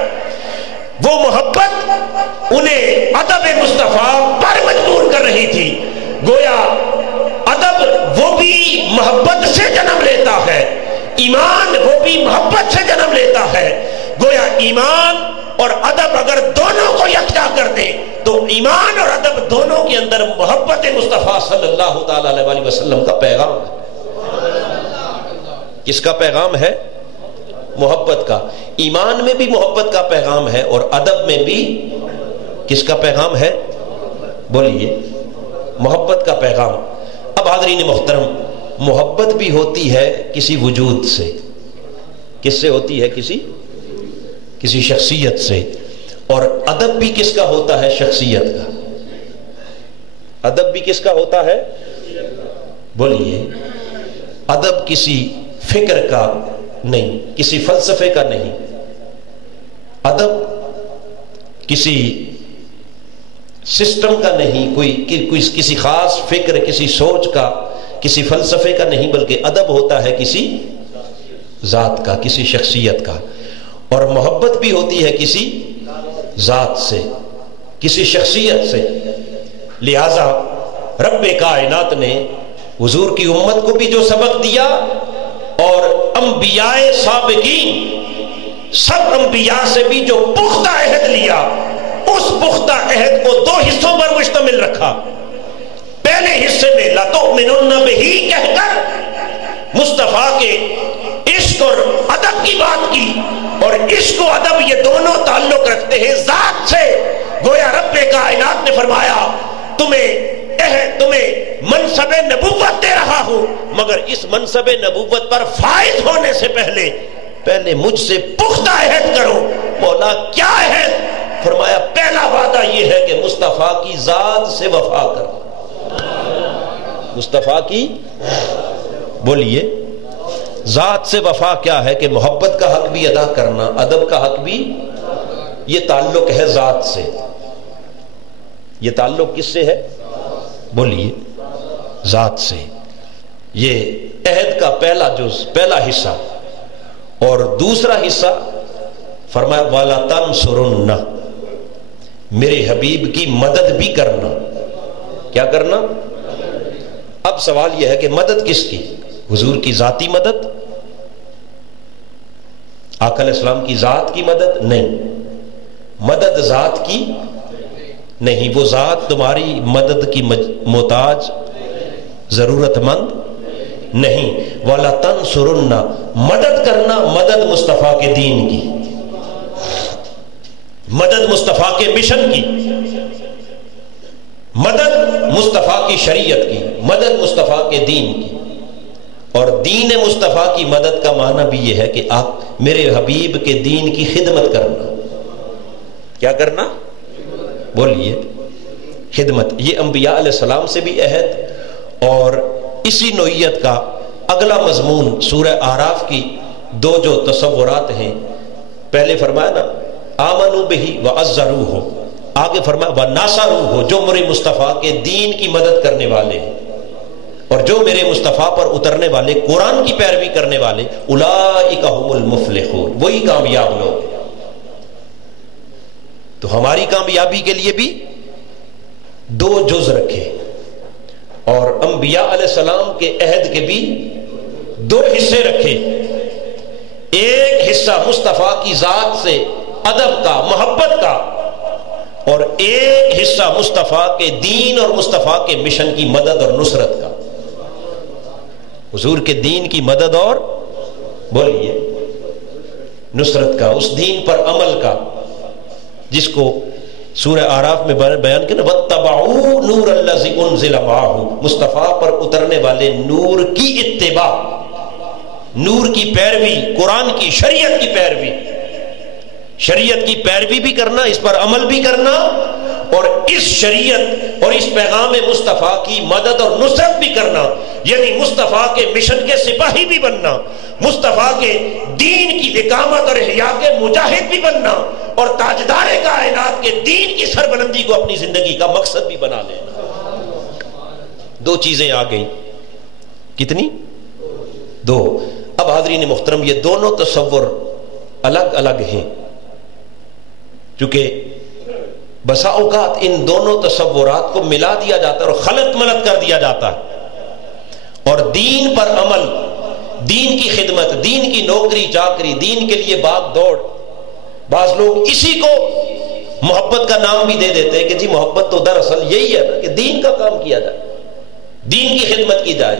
وہ محبت انہیں ادب مصطفیٰ پر مجبور کر رہی تھی. گویا ادب وہ بھی محبت سے جنم لیتا ہے، ایمان وہ بھی محبت سے جنم لیتا ہے. گویا ایمان اور ادب اگر دونوں کو یکجا کر دیں تو ایمان اور ادب دونوں کے اندر محبت مصطفیٰ صلی اللہ تعالی علیہ وسلم کا پیغام ہے. کس کا پیغام ہے؟ محبت کا. ایمان میں بھی محبت کا پیغام ہے اور ادب میں بھی کس کا پیغام ہے؟ بولیے، محبت کا پیغام. اب حاضرین محترم، محبت بھی ہوتی ہے کسی وجود سے. کس سے ہوتی ہے؟ کسی شخصیت سے. اور ادب بھی کس کا ہوتا ہے؟ شخصیت کا. ادب بھی کس کا ہوتا ہے؟ بولیے. ادب کسی فکر کا نہیں، کسی فلسفے کا نہیں. ادب کسی سسٹم کا نہیں، کوئی کسی خاص فکر، کسی سوچ کا، کسی فلسفے کا نہیں، بلکہ ادب ہوتا ہے کسی ذات کا، کسی شخصیت کا. اور محبت بھی ہوتی ہے کسی ذات سے، کسی شخصیت سے. لہذا رب کائنات نے حضور کی امت کو بھی جو سبق دیا، اور انبیاء سابقین سب انبیاء سے بھی جو پختہ عہد لیا، اس پختہ عہد کو دو حصوں پر مشتمل رکھا. پہلے حصے میں لَتُؤْمِنُنَّ بِهِ کہہ کر مصطفیٰ کے عشق اور ادب کی بات کی. اور عشق و ادب یہ دونوں تعلق رکھتے ہیں ذات سے. گویا رب کائنات نے فرمایا تمہیں منصب نبوت دے رہا ہوں، مگر اس منصب نبوت پر فائز ہونے سے پہلے مجھ سے پختہ عہد کرو. مولا کیا عہد؟ فرمایا پہلا وعدہ یہ ہے کہ مصطفیٰ کی ذات سے وفا کرو. مصطفیٰ کی، بولیے، ذات سے وفا کیا ہے؟ کہ محبت کا حق بھی ادا کرنا، ادب کا حق بھی. یہ تعلق ہے ذات سے. یہ تعلق کس سے ہے؟ بولیے، ذات سے. یہ عہد کا پہلا جز، پہلا حصہ. اور دوسرا حصہ فرمایا وَلَا تَنْصُرُنَّ، میرے حبیب کی مدد بھی کرنا. کیا کرنا؟ اب سوال یہ ہے کہ مدد کس کی؟ حضور کی ذاتی مدد؟ آقا علیہ السلام کی ذات کی مدد؟ نہیں، مدد ذات کی نہیں، وہ ذات تمہاری مدد کی محتاج، ضرورت مند نہیں۔ وَلَا تَنْصُرُنَّ، مدد کرنا مدد مصطفیٰ کے دین کی، مدد مصطفیٰ کے مشن کی، مدد مصطفیٰ کی شریعت کی، مدد مصطفیٰ کے دین کی۔ اور دین مصطفیٰ کی مدد کا معنی بھی یہ ہے کہ آپ میرے حبیب کے دین کی خدمت کرنا۔ کیا کرنا؟ بولیے، خدمت۔ یہ انبیاء علیہ السلام سے بھی عہد، اور اسی نوعیت کا اگلا مضمون سورہ اعراف کی دو جو تصورات ہیں، پہلے فرمایا نا آمنوا بہ وعزروہ، آگے فرمایا وناصروہ، جو میرے مصطفیٰ کے دین کی مدد کرنے والے ہیں اور جو میرے مصطفیٰ پر اترنے والے قرآن کی پیروی کرنے والے، اولئک ھم المفلحون، وہی کامیاب لوگ ہیں۔ تو ہماری کامیابی کے لیے بھی دو جز رکھے، اور انبیاء علیہ السلام کے عہد کے بھی دو حصے رکھے۔ ایک حصہ مصطفیٰ کی ذات سے ادب کا، محبت کا، اور ایک حصہ مصطفیٰ کے دین اور مصطفیٰ کے مشن کی مدد اور نصرت کا۔ حضور کے دین کی مدد اور بولیے نصرت کا، اس دین پر عمل کا جس کو سورہ اعراف میں بیان کیا نا واتبعوا نور الذی انزل معہ، مصطفیٰ پر اترنے والے نور کی اتباع، نور کی پیروی، قرآن کی شریعت کی پیروی، شریعت کی پیروی بھی کرنا، اس پر عمل بھی کرنا، اور اس شریعت اور اس پیغام مصطفیٰ کی مدد اور نصرت بھی کرنا، یعنی مصطفیٰ کے مشن کے سپاہی بھی بننا، مصطفیٰ کے دین کی اقامت اور احیاء کے مجاہد بھی بننا، اور تاجدار کائنات کے دین کی سربلندی کو اپنی زندگی کا مقصد بھی بنا لینا۔ دو چیزیں آ گئی، کتنی؟ دو۔ اب حاضرین محترم، یہ دونوں تصور الگ الگ ہیں، چونکہ بسا اوقات ان دونوں تصورات کو ملا دیا جاتا ہے اور خلط ملط کر دیا جاتا ہے، اور دین پر عمل، دین کی خدمت، دین کی نوکری چاکری، دین کے لیے بھاگ دوڑ، بعض لوگ اسی کو محبت کا نام بھی دے دیتے ہیں کہ جی محبت تو دراصل یہی ہے نا کہ دین کا کام کیا جائے، دین کی خدمت کی جائے،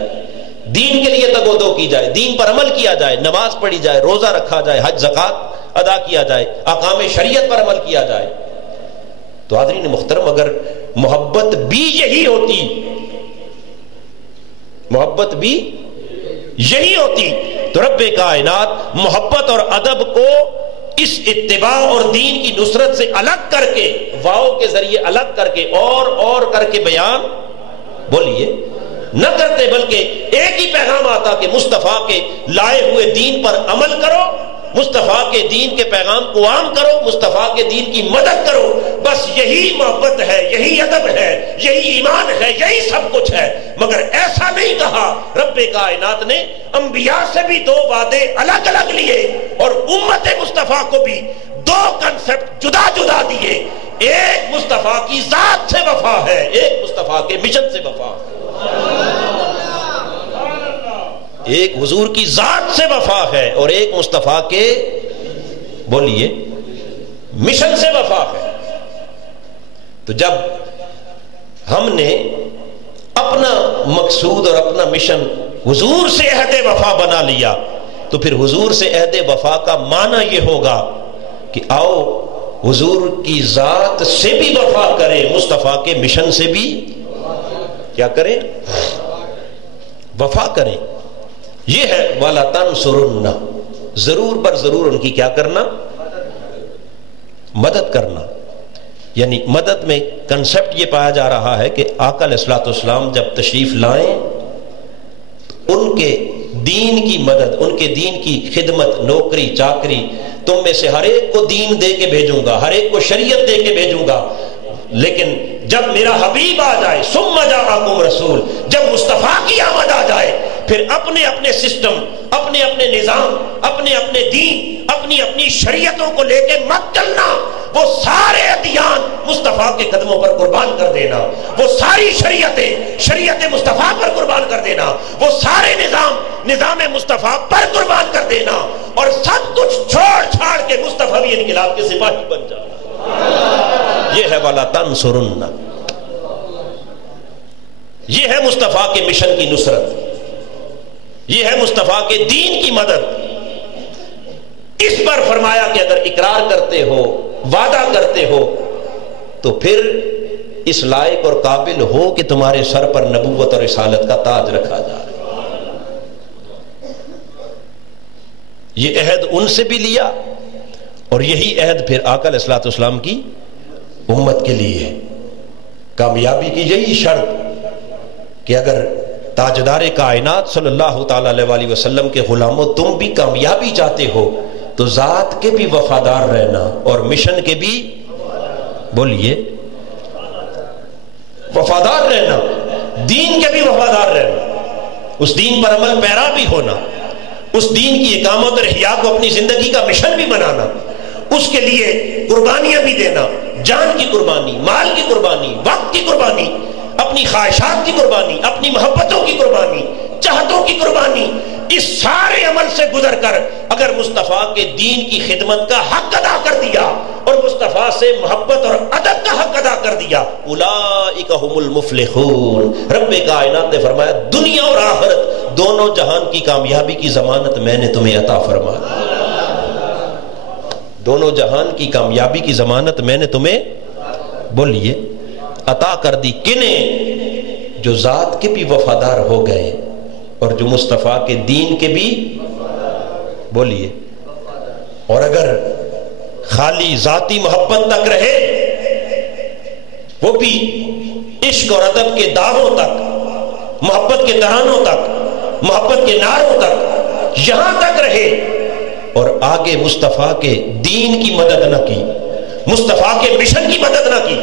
دین کے لیے تگ و دو کی جائے، دین پر عمل کیا جائے، نماز پڑھی جائے، روزہ رکھا جائے، حج زکوٰۃ ادا کیا جائے، احکام شریعت پر عمل کیا جائے۔ تو حاضرین محترم، اگر محبت بھی یہی ہوتی، محبت بھی یہی ہوتی، تو رب کائنات محبت اور ادب کو اس اتباع اور دین کی نصرت سے الگ کر کے، واؤ کے ذریعے الگ کر کے اور کر کے بیان بولیے نہ کرتے، بلکہ ایک ہی پیغام آتا کہ مصطفیٰ کے لائے ہوئے دین پر عمل کرو، مصطفیٰ کے دین کے پیغام کو عام کرو، مصطفیٰ کے دین کی مدد کرو۔ بس یہی محبت ہے، یہی ادب ہے، یہی ایمان ہے، یہی سب کچھ ہے۔ مگر ایسا نہیں کہا، رب کائنات نے انبیاء سے بھی دو وعدے الگ الگ لیے، اور امت مصطفیٰ کو بھی دو کنسپٹ جدا جدا دیے۔ ایک مصطفیٰ کی ذات سے وفا ہے، ایک مصطفیٰ کے مشن سے وفا ہے۔ ایک حضور کی ذات سے وفا ہے اور ایک مصطفیٰ کے بولیے مشن سے وفا ہے۔ تو جب ہم نے اپنا مقصود اور اپنا مشن حضور سے عہد وفا بنا لیا، تو پھر حضور سے عہد وفا کا معنی یہ ہوگا کہ آؤ حضور کی ذات سے بھی وفا کریں، مصطفیٰ کے مشن سے بھی کیا کریں؟ وفا کریں۔ یہ ہے والا تنصرن، ضرور بر ضرور ان کی کیا کرنا؟ مدد کرنا۔ یعنی مدد میں کنسپٹ یہ پایا جا رہا ہے کہ آقا علیہ الصلوۃ والسلام جب تشریف لائیں، ان کے دین کی مدد، ان کے دین کی خدمت، نوکری چاکری، تم میں سے ہر ایک کو دین دے کے بھیجوں گا، ہر ایک کو شریعت دے کے بھیجوں گا، لیکن جب میرا حبیب آ جائے، ثم جاءکم رسول، جب مصطفیٰ کی آمد آ جائے، پھر اپنے اپنے سسٹم، اپنے اپنے نظام، اپنے اپنے دین، اپنی اپنی شریعتوں کو لے کے مت چلنا۔ وہ سارے ادیان مصطفیٰ کے قدموں پر قربان کر دینا، وہ ساری شریعت مصطفیٰ پر قربان کر دینا، وہ سارے نظام مصطفیٰ پر قربان کر دینا، اور سب کچھ چھوڑ چھاڑ کے مصطفیٰ انقلاب کے سپاہی بن جانا۔ یہ ہے وَلَا تَنْصُرُنَّ، یہ ہے مصطفیٰ کے مشن کی نصرت، یہ ہے مصطفیٰ کے دین کی مدد۔ اس پر فرمایا کہ اگر اقرار کرتے ہو، وعدہ کرتے ہو، تو پھر اس لائق اور قابل ہو کہ تمہارے سر پر نبوت اور رسالت کا تاج رکھا جائے۔ یہ عہد ان سے بھی لیا، اور یہی عہد پھر آقا علیہ الصلوۃ والسلام کی امت کے لیے ہے۔ کامیابی کی یہی شرط کہ اگر تاجدار کائنات صلی اللہ تعالی علیہ وسلم کے غلاموں تم بھی کامیابی چاہتے ہو تو ذات کے بھی وفادار رہنا اور مشن کے بھی، بولیے، وفادار رہنا، دین کے بھی وفادار رہنا، اس دین پر عمل پیرا بھی ہونا، اس دین کی اقامت اور احیاء کو اپنی زندگی کا مشن بھی بنانا، اس کے لیے قربانیاں بھی دینا، جان کی قربانی، مال کی قربانی، وقت کی قربانی، اپنی خواہشات کی قربانی، اپنی محبتوں کی قربانی، چاہتوں کی قربانی، اس سارے عمل سے گزر کر اگر مصطفیٰ کے دین کی خدمت کا حق ادا کر دیا اور مصطفیٰ سے محبت اور ادب کا حق ادا کر دیا، اولئک هم المفلحون۔ رب کائنات نے فرمایا دنیا اور آخرت دونوں جہان کی کامیابی کی ضمانت میں نے تمہیں عطا فرما دی، دونوں جہان کی کامیابی کی ضمانت میں نے تمہیں، بولیے، عطا کر دی۔ کنہیں؟ جو ذات کے بھی وفادار ہو گئے اور جو مصطفیٰ کے دین کے بھی، بولیے، اور اگر خالی ذاتی محبت تک رہے، وہ بھی عشق اور ادب کے دعووں تک، محبت کے ترانوں تک، محبت کے نعروں تک، یہاں تک رہے، اور آگے مصطفیٰ کے دین کی مدد نہ کی، مصطفیٰ کے مشن کی مدد نہ کی،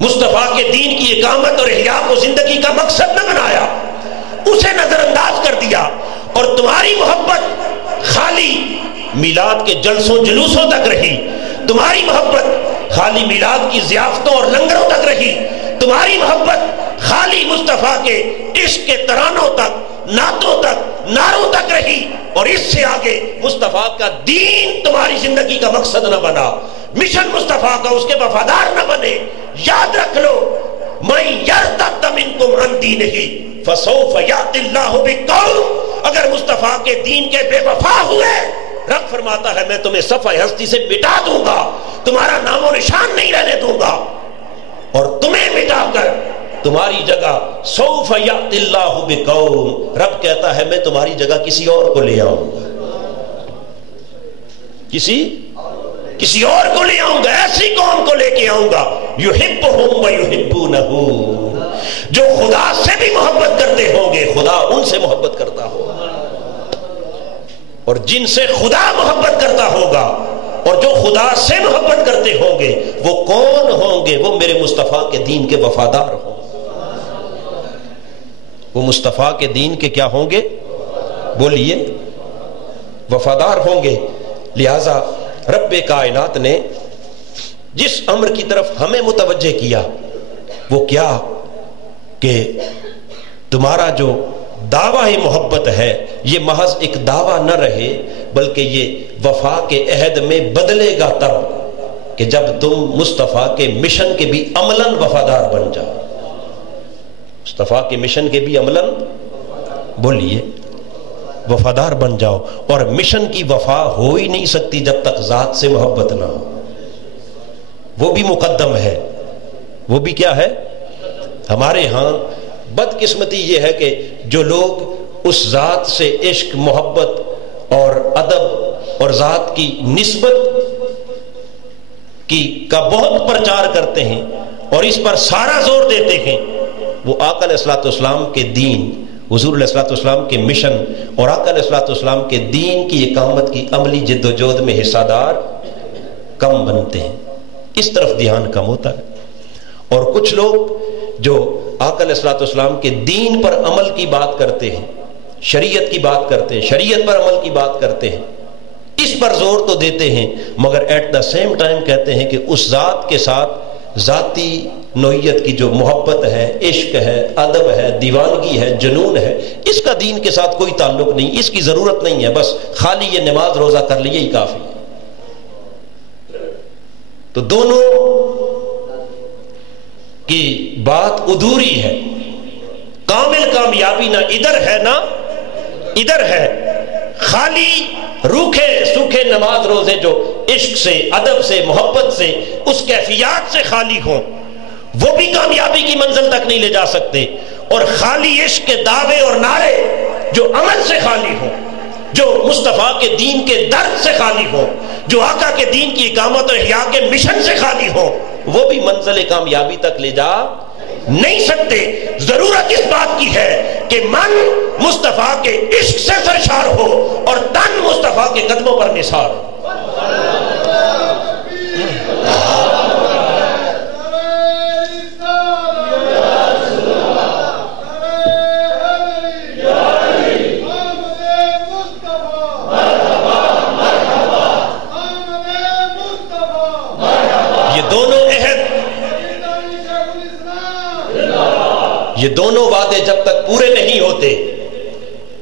مصطفیٰ کے دین کی اقامت اور احیاء کو زندگی کا مقصد نہ بنایا، اسے نظر انداز کر دیا، اور تمہاری محبت خالی میلاد کے جلسوں جلوسوں تک رہی، تمہاری محبت خالی میلاد کی ضیافتوں اور لنگروں تک رہی، تمہاری محبت خالی مصطفیٰ کے عشق کے ترانوں تک، نعتوں تک، نعروں تک رہی، اور اس سے آگے مصطفیٰ کا دین تمہاری زندگی کا مقصد نہ بنا، مشن مصطفیٰ کا اس کے وفادار نہ بنے، یاد رکھ لو، مَن یرتد منکم عن دینہ فسوف یأتی اللہ بقوم، اگر مصطفیٰ کے دین کے بے وفا ہوئے، رب فرماتا ہے میں تمہیں صفحہ ہستی سے مٹا دوں گا، تمہارا نام و نشان نہیں رہنے دوں گا، اور تمہیں مٹا کر تمہاری جگہ سوف یأتی اللہ بقوم، رب کہتا ہے میں تمہاری جگہ کسی اور کو لے آؤں گا، کسی اور کو لے آؤں گا، ایسی قوم کو لے کے آؤں گا، یحبہم ویحبونہ، جو خدا سے بھی محبت کرتے ہوں گے خدا ان سے محبت کرتا ہوگا، اور جن سے خدا محبت کرتا ہوگا اور جو خدا سے محبت کرتے ہوں گے وہ کون ہوں گے؟ وہ میرے مصطفیٰ کے دین کے وفادار ہوں گے، وہ مصطفیٰ کے دین کے کیا ہوں گے؟ بولیے، وفادار ہوں گے۔ لہذا رب کائنات نے جس امر کی طرف ہمیں متوجہ کیا وہ کیا کہ تمہارا جو دعوی محبت ہے یہ محض ایک دعویٰ نہ رہے بلکہ یہ وفا کے عہد میں بدلے گا تب کہ جب تم مصطفیٰ کے مشن کے بھی عملاً وفادار بن جاؤ، مصطفیٰ کے مشن کے بھی عملاً، بولیے، وفادار بن جاؤ۔ اور مشن کی وفا ہو ہی نہیں سکتی جب تک ذات سے محبت نہ ہو، وہ بھی مقدم ہے، وہ بھی کیا ہے؟ ہمارے ہاں بدقسمتی یہ ہے کہ جو لوگ اس ذات سے عشق، محبت اور ادب اور ذات کی نسبت کا بہت پرچار کرتے ہیں اور اس پر سارا زور دیتے ہیں، وہ آقا علیہ الصلوۃ والسلام کے دین، حضور علیہ الصلوۃ والسلام کے مشن اور آقا علیہ الصلوۃ والسلام کے دین کی اقامت کی عملی جد و جہد میں حصہ دار کم بنتے ہیں، اس طرف دھیان کم ہوتا ہے۔ اور کچھ لوگ جو آقا علیہ الصلوۃ والسلام کے دین پر عمل کی بات کرتے ہیں، شریعت کی بات کرتے ہیں، شریعت پر عمل کی بات کرتے ہیں، اس پر زور تو دیتے ہیں مگر ایٹ دا سیم ٹائم کہتے ہیں کہ اس ذات کے ساتھ ذاتی نوعیت کی جو محبت ہے، عشق ہے، ادب ہے، دیوانگی ہے، جنون ہے، اس کا دین کے ساتھ کوئی تعلق نہیں، اس کی ضرورت نہیں ہے، بس خالی یہ نماز روزہ کر لیے ہی کافی ہے۔ تو دونوں کی بات ادھوری ہے۔ کامل کامیابی نہ ادھر ہے نہ ادھر ہے۔ خالی روکھے سوکھے نماز روزے جو عشق سے، ادب سے، محبت سے، اس کیفیات سے خالی ہوں، وہ بھی کامیابی کی منزل تک نہیں لے جا سکتے۔ اور خالی عشق کے دعوے اور نعرے جو عمل سے خالی ہوں، جو مصطفیٰ کے دین کے درد سے خالی ہوں، جو آقا کے دین کی اقامت اور احیاء کے مشن سے خالی ہوں، وہ بھی منزل کامیابی تک لے جا نہیں سکتے۔ ضرورت اس بات کی ہے کہ من مصطفیٰ کے عشق سے سرشار ہو اور تن مصطفیٰ کے قدموں پر نثار ہو۔ یہ دونوں وعدے جب تک پورے نہیں ہوتے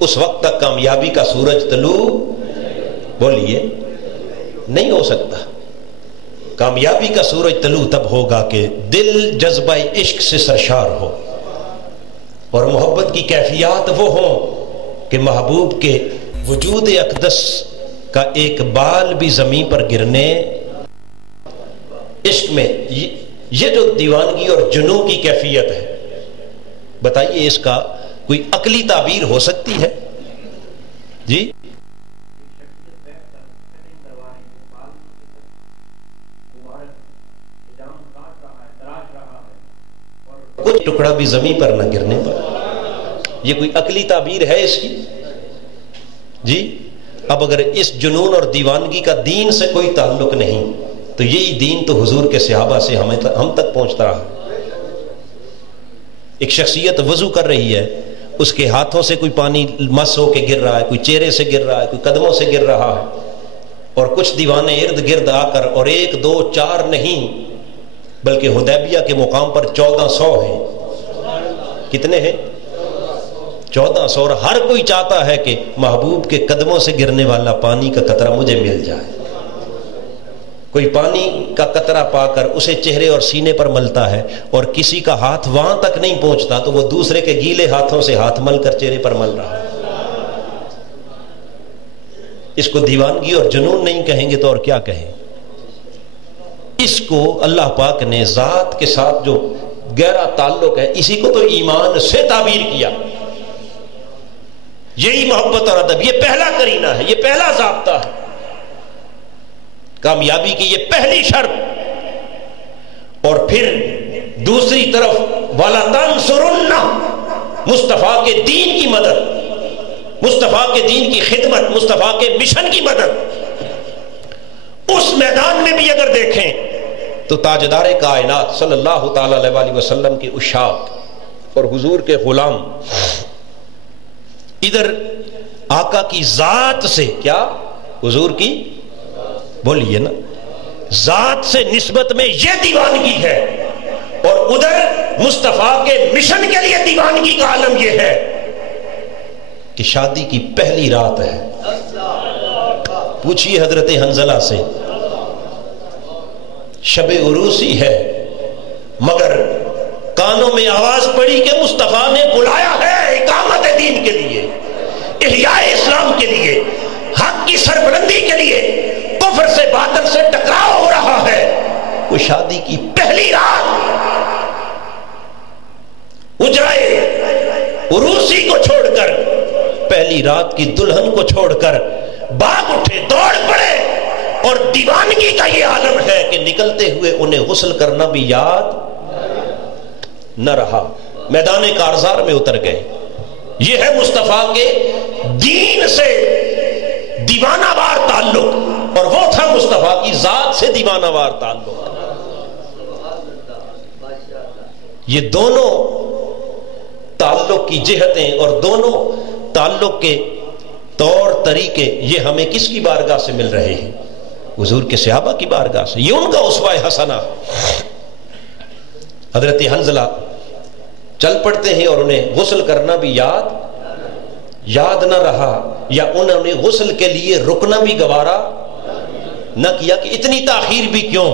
اس وقت تک کامیابی کا سورج طلوع بولیے نہیں ہو سکتا۔ کامیابی کا سورج طلوع تب ہوگا کہ دل جذبہ عشق سے سرشار ہو اور محبت کی کیفیات وہ ہوں کہ محبوب کے وجود اقدس کا ایک بال بھی زمین پر گرنے عشق میں، یہ جو دیوانگی اور جنون کی کیفیت ہے، بتائیے اس کا کوئی عقلی تعبیر ہو سکتی ہے؟ جی کچھ ٹکڑا بھی زمین پر نہ گرنے پر، یہ کوئی عقلی تعبیر ہے اس کی؟ جی اب اگر اس جنون اور دیوانگی کا دین سے کوئی تعلق نہیں تو یہی دین تو حضور کے صحابہ سے ہم تک پہنچتا رہا۔ ایک شخصیت وضو کر رہی ہے، اس کے ہاتھوں سے کوئی پانی مس ہو کے گر رہا ہے، کوئی چہرے سے گر رہا ہے، کوئی قدموں سے گر رہا ہے، اور کچھ دیوانے ارد گرد آ کر، اور 1 2 4 نہیں بلکہ حدیبیہ کے مقام پر 1400 ہیں۔ کتنے ہیں؟ 1400۔ اور ہر کوئی چاہتا ہے کہ محبوب کے قدموں سے گرنے والا پانی کا قطرہ مجھے مل جائے۔ کوئی پانی کا قطرہ پا کر اسے چہرے اور سینے پر ملتا ہے، اور کسی کا ہاتھ وہاں تک نہیں پہنچتا تو وہ دوسرے کے گیلے ہاتھوں سے ہاتھ مل کر چہرے پر مل رہا ہے۔ اس کو دیوانگی اور جنون نہیں کہیں گے تو اور کیا کہیں؟ اس کو اللہ پاک نے ذات کے ساتھ جو گہرا تعلق ہے، اسی کو تو ایمان سے تعبیر کیا۔ یہی محبت اور ادب، یہ پہلا قرینہ ہے، یہ پہلا ضابطہ ہے کامیابی کی، یہ پہلی شرط۔ اور پھر دوسری طرف والا تنصرن، مصطفیٰ کے دین کی مدد، مصطفیٰ کے دین کی خدمت، مصطفیٰ کے مشن کی مدد۔ اس میدان میں بھی اگر دیکھیں تو تاجدار کائنات صلی اللہ تعالی علیہ وسلم کے اشاق اور حضور کے غلام ادھر آقا کی ذات سے، کیا حضور کی بولیے نا، ذات سے نسبت میں یہ دیوانگی ہے، اور ادھر مصطفیٰ کے مشن کے لیے دیوانگی کا عالم یہ ہے کہ شادی کی پہلی رات ہے۔ پوچھیے حضرت حنظلہ سے، شب عروسی ہے مگر کانوں میں آواز پڑی کہ مصطفیٰ نے بلایا ہے اقامت دین کے لیے، احیاء اسلام کے لیے، حق کی سربلندی کے لیے، کفر سے باطل سے ٹکراؤ ہو رہا ہے۔ وہ شادی کی پہلی رات اجرائے عروسی کو چھوڑ کر، پہلی رات کی دلہن کو چھوڑ کر باغ اٹھے، دوڑ پڑے، اور دیوانگی کا یہ عالم ہے کہ نکلتے ہوئے انہیں غسل کرنا بھی یاد نہ رہا، میدان کارزار میں اتر گئے۔ یہ ہے مصطفیٰ کے دین سے دیوانہ وار تعلق، اور وہ تھا مصطفیٰ کی ذات سے دیوانہ وار تعلق۔ یہ دونوں تعلق کی جہتیں اور دونوں تعلق کے طور طریقے یہ ہمیں کس کی بارگاہ سے مل رہے ہیں؟ حضور کے صحابہ کی بارگاہ سے. یہ ان کا اسوہ حسنہ. حضرت حنظلہ چل پڑتے ہیں اور انہیں غسل کرنا بھی یاد نہ رہا، یا انہوں نے غسل کے لیے رکنا بھی گوارا نہ کیا کہ اتنی تاخیر بھی کیوں.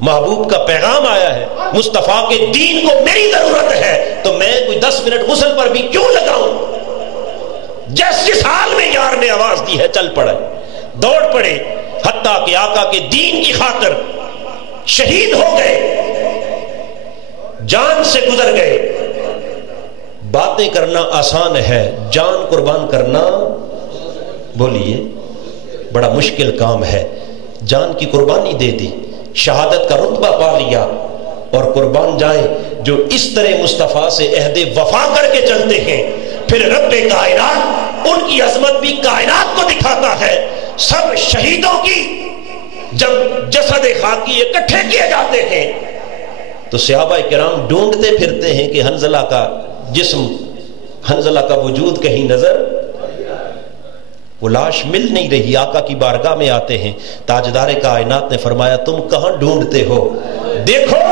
محبوب کا پیغام آیا ہے، مصطفیٰ کے دین کو میری ضرورت ہے، تو میں کوئی 10 منٹ غسل پر بھی کیوں لگاؤں؟ جس حال میں یار نے آواز دی ہے چل پڑے، دوڑ پڑے، حتیٰ کہ آقا کے دین کی خاطر شہید ہو گئے، جان سے گزر گئے. باتیں کرنا آسان ہے، جان قربان کرنا بولیے بڑا مشکل کام ہے. جان کی قربانی دے دی، شہادت کا رتبہ پا لیا، اور قربان جائیں جو اس طرح مصطفیٰ سے عہد وفا کر کے چلتے ہیں، پھر رب کائنات ان کی عظمت بھی کائنات کو دکھاتا ہے. سب شہیدوں کی جب جسد خاکی اکٹھے کیے جاتے ہیں تو صحابہ کرام ڈھونڈتے پھرتے ہیں کہ حنظلہ کا جسم، حنظلہ کا وجود کہیں نظر، وہ لاش مل نہیں رہی. آقا کی بارگاہ میں آتے ہیں، تاجدار کائنات نے فرمایا تم کہاں ڈھونڈتے ہو؟ دیکھو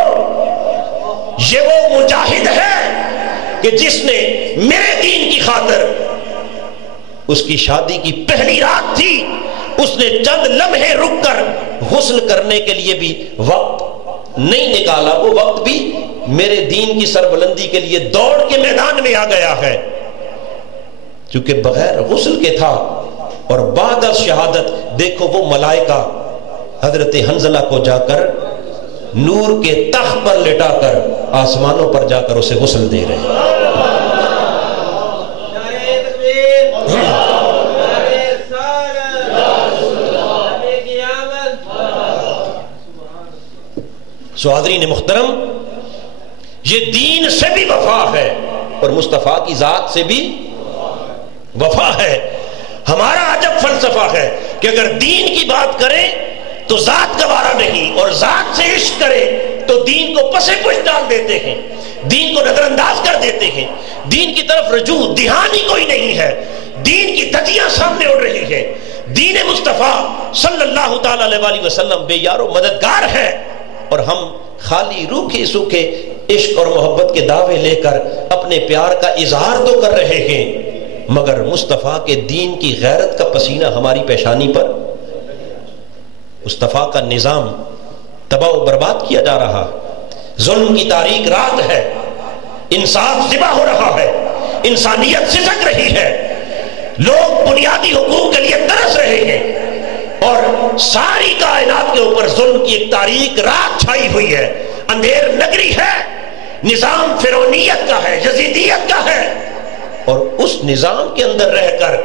یہ وہ مجاہد ہے کہ جس نے میرے دین کی خاطر، اس کی شادی کی پہلی رات تھی، اس نے چند لمحے رک کر غسل کرنے کے لیے بھی وقت نہیں نکالا. وہ وقت بھی میرے دین کی سربلندی کے لیے دوڑ کے میدان میں آ گیا ہے. چونکہ بغیر غسل کے تھا. اور بعد از شہادت دیکھو وہ ملائکہ حضرت حنظلہ کو جا کر نور کے تخت پر لٹا کر آسمانوں پر جا کر اسے غسل دے رہے ہیں. حاضرین محترم، یہ دین سے بھی وفا ہے اور مصطفیٰ کی ذات سے بھی وفا ہے. ہمارا عجب فلسفہ ہے کہ اگر دین کی بات کریں تو ذات گوارا نہیں، اور ذات سے عشق کرے تو دین کو پس پش ڈال دیتے ہیں، دین کو نظر انداز کر دیتے ہیں. دین کی طرف رجوع دھیان ہی کوئی نہیں ہے. دین کی دھجیاں سامنے اڑ رہی ہے. دین مصطفیٰ صلی اللہ تعالی علیہ وسلم بے یار و مددگار ہے، اور ہم خالی روکھے سوکھے عشق اور محبت کے دعوے لے کر اپنے پیار کا اظہار تو کر رہے ہیں، مگر مصطفیٰ کے دین کی غیرت کا پسینہ ہماری پیشانی پر. مصطفیٰ کا نظام تباہ و برباد کیا جا رہا، ظلم کی تاریک رات ہے، انصاف ذبح ہو رہا ہے، انسانیت سسک رہی ہے، لوگ بنیادی حقوق کے لیے ترس رہے ہیں، اور ساری کائنات کے اوپر ظلم کی ایک تاریک رات چھائی ہوئی ہے. اندھیر نگری ہے، نظام فرعونیت کا ہے، یزیدیت کا ہے، اور اس نظام کے اندر رہ کر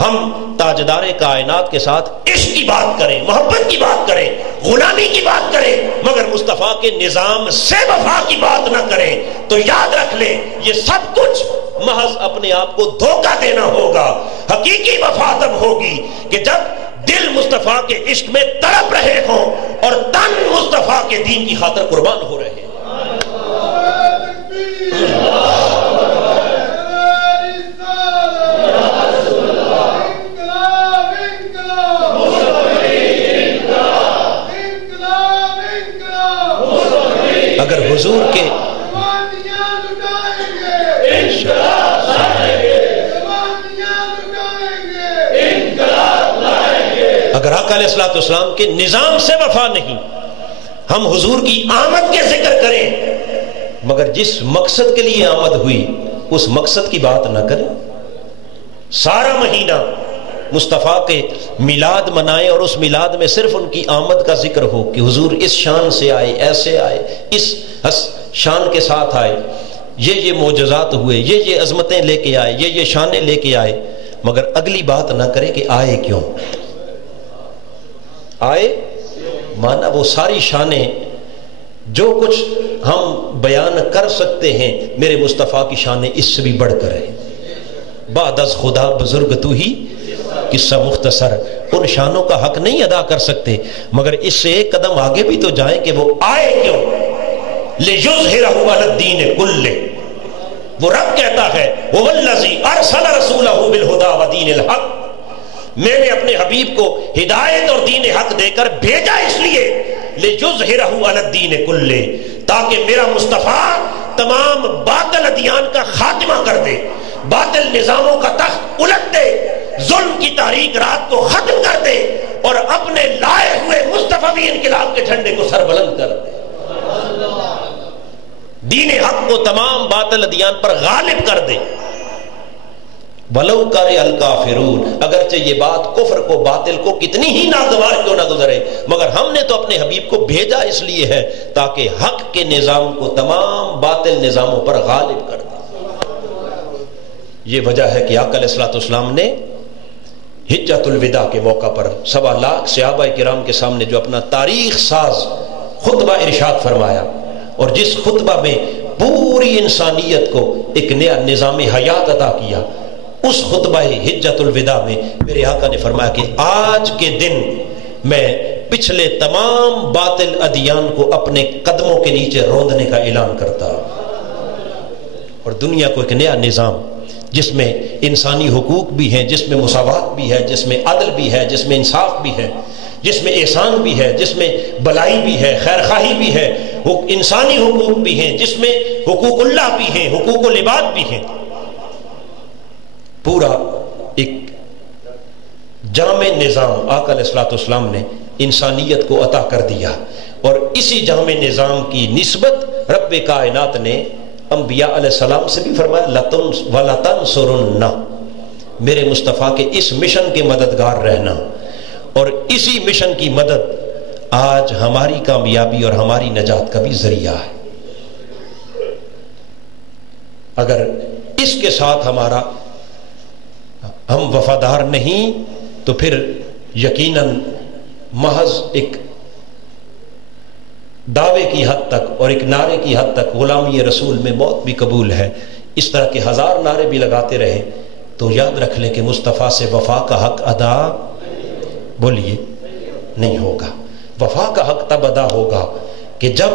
ہم تاجدار کائنات کے ساتھ عشق کی بات کریں، محبت کی بات کریں، غلامی کی بات کریں، مگر مصطفیٰ کے نظام سے وفا کی بات نہ کریں، تو یاد رکھ لیں یہ سب کچھ محض اپنے آپ کو دھوکہ دینا ہوگا. حقیقی وفا تب ہوگی کہ جب دل مصطفیٰ کے عشق میں تڑپ رہے ہوں اور تن مصطفیٰ کے دین کی خاطر قربان ہو رہے ہیں. اگر حضور کے اگر آقا علیہ السلام کے نظام سے وفا نہیں، ہم حضور کی آمد کے ذکر کریں مگر جس مقصد کے لیے آمد ہوئی اس مقصد کی بات نہ کریں. سارا مہینہ مصطفیٰ کے میلاد منائیں اور اس میلاد میں صرف ان کی آمد کا ذکر ہو کہ حضور اس شان سے آئے، ایسے آئے، اس شان کے ساتھ آئے، یہ معجزات ہوئے، یہ عظمتیں لے کے آئے، یہ شانیں لے کے آئے، مگر اگلی بات نہ کرے کہ آئے کیوں. آئے مانا وہ ساری شانیں جو کچھ ہم بیان کر سکتے ہیں میرے مصطفیٰ کی شانیں اس سے بھی بڑھ کر ہیں. بعد از خدا بزرگ تو ہی قصہ مختصر، ان شانوں کا حق نہیں ادا کر سکتے، مگر اس سے ایک قدم آگے بھی تو جائیں کہ وہ آئے کیوں. لِيُظْهِرَهُ عَلَى الدِّينِ كُلِّهِ، وہ رب کہتا ہے وَوَالَّذِي أَرْسَلَ رَسُولَهُ بِالْهُدَى وَدِينِ الْحَقِّ، میں نے اپنے حبیب کو ہدایت اور دین حق دے کر بھیجا اس لیے لِيُظْهِرَهُ عَلَى الدِّينِ كُلِّهِ، تاکہ میرا مصطفیٰ تمام باطل ادیان کا خاتمہ کر دے، باطل نظاموں کا تخت الٹ دے، ظلم کی تاریک رات کو ختم کر دے اور اپنے لائے ہوئے مصطفی انقلاب کے جھنڈے کو سربلند کر دے، دین حق کو تمام باطل ادیان پر غالب کر دے۔ وَلَوْ كَرِهَ الْكَافِرُونَ، اگرچہ یہ بات کفر کو باطل کو کتنی ہی ناگوار کیوں نہ گزرے، مگر ہم نے تو اپنے حبیب کو بھیجا اس لیے ہے تاکہ حق کے نظام کو تمام باطل نظاموں پر غالب کر دے۔ یہ وجہ ہے کہ آقا علیہ السلام نے حجۃ الوداع کے موقع پر 1.25 لاکھ صحابہ کرام کے سامنے جو اپنا تاریخ ساز خطبہ ارشاد فرمایا، اور جس خطبہ میں پوری انسانیت کو ایک نیا نظام حیات عطا کیا، اس خطبہ حجۃ الوداع میں میرے آقا نے فرمایا کہ آج کے دن میں پچھلے تمام باطل ادیان کو اپنے قدموں کے نیچے روندنے کا اعلان کرتا، اور دنیا کو ایک نیا نظام جس میں انسانی حقوق بھی ہیں، جس میں مساوات بھی ہے، جس میں عدل بھی ہے، جس میں انصاف بھی ہے، جس میں احسان بھی ہے، جس میں بلائی بھی ہے، خیر خواہی بھی ہے، انسانی حقوق بھی ہیں، جس میں حقوق اللہ بھی ہیں، حقوق العباد بھی ہیں، پورا ایک جامع نظام آقا علیہ السلام نے انسانیت کو عطا کر دیا، اور اسی جامع نظام کی نسبت رب کائنات نے انبیاء علیہ السلام سے بھی فرمایا وَلَتَنْصُرُنَّ، میرے مصطفیٰ کے اس مشن کے مددگار رہنا، اور اسی مشن کی مدد آج ہماری کامیابی اور ہماری نجات کا بھی ذریعہ ہے۔ اگر اس کے ساتھ ہم وفادار نہیں تو پھر یقیناً محض ایک دعوے کی حد تک اور ایک نعرے کی حد تک غلامی رسول میں موت بھی قبول ہے، اس طرح کے 1000 نعرے بھی لگاتے رہے تو یاد رکھ لیں کہ مصطفیٰ سے وفا کا حق ادا بولیے نہیں ہوگا۔ وفا کا حق تب ادا ہوگا کہ جب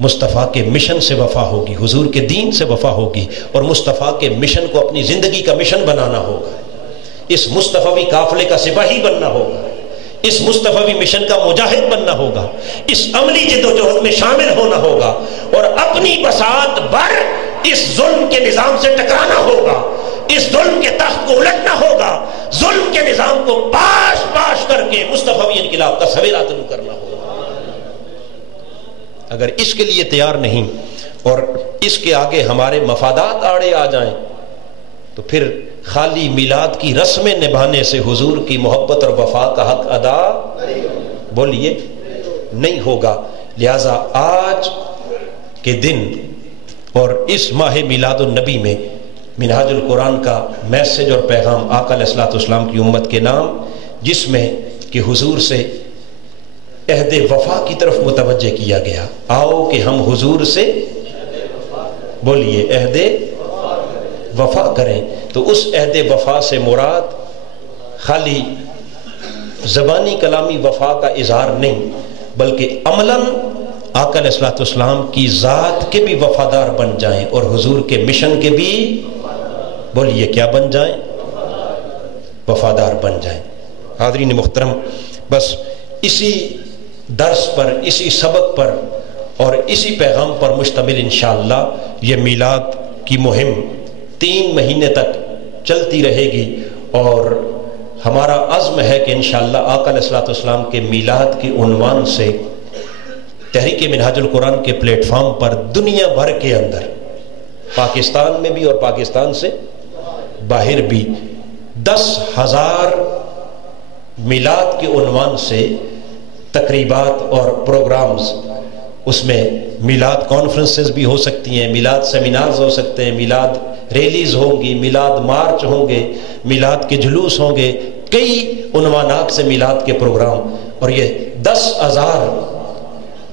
مصطفیٰ کے مشن سے وفا ہوگی، حضور کے دین سے وفا ہوگی، اور مصطفیٰ کے مشن کو اپنی زندگی کا مشن بنانا ہوگا، اس مصطفیٰ قافلے کا سپاہی بننا ہوگا، اس مصطفیٰ مشن کا مجاہد بننا ہوگا، اس عملی جدوجہد میں شامل ہونا ہوگا، اور اپنی بساط بھر اس ظلم کے نظام سے ٹکرانا ہوگا، اس ظلم کے تخت کو الٹنا ہوگا، ظلم کے نظام کو پاش پاش کر کے مصطفی انقلاب کا سویرا طلوع کرنا ہوگا۔ اگر اس کے لیے تیار نہیں اور اس کے آگے ہمارے مفادات آڑے آ جائیں تو پھر خالی میلاد کی رسمیں نبھانے سے حضور کی محبت اور وفا کا حق ادا بولیے نہیں ہوگا۔ لہذا آج کے دن اور اس ماہ میلاد النبی میں منہاج القرآن کا میسج اور پیغام آقا علیہ السلام کی امت کے نام، جس میں کہ حضور سے عہد وفا کی طرف متوجہ کیا گیا، آؤ کہ ہم حضور سے بولیے عہد وفا کریں، تو اس عہد وفا سے مراد خالی زبانی کلامی وفا کا اظہار نہیں، بلکہ عملاً آقا علیہ السلام کی ذات کے بھی وفادار بن جائیں اور حضور کے مشن کے بھی بولیے کیا بن جائیں، وفادار بن جائیں۔ حاضرین محترم، بس اسی درس پر، اسی سبق پر اور اسی پیغام پر مشتمل انشاءاللہ یہ میلاد کی مہم 3 مہینے تک چلتی رہے گی، اور ہمارا عزم ہے کہ انشاءاللہ آقا علیہ السلام کے میلاد کے عنوان سے تحریک منہاج القرآن کے پلیٹ فارم پر دنیا بھر کے اندر، پاکستان میں بھی اور پاکستان سے باہر بھی 10,000 میلاد کے عنوان سے تقریبات اور پروگرامز، اس میں میلاد کانفرنسز بھی ہو سکتی ہیں، میلاد سیمینارز ہو سکتے ہیں، میلاد ریلیز ہوں گی، میلاد مارچ ہوں گے، میلاد کے جلوس ہوں گے، کئی عنوانات سے میلاد کے پروگرام، اور یہ 10,000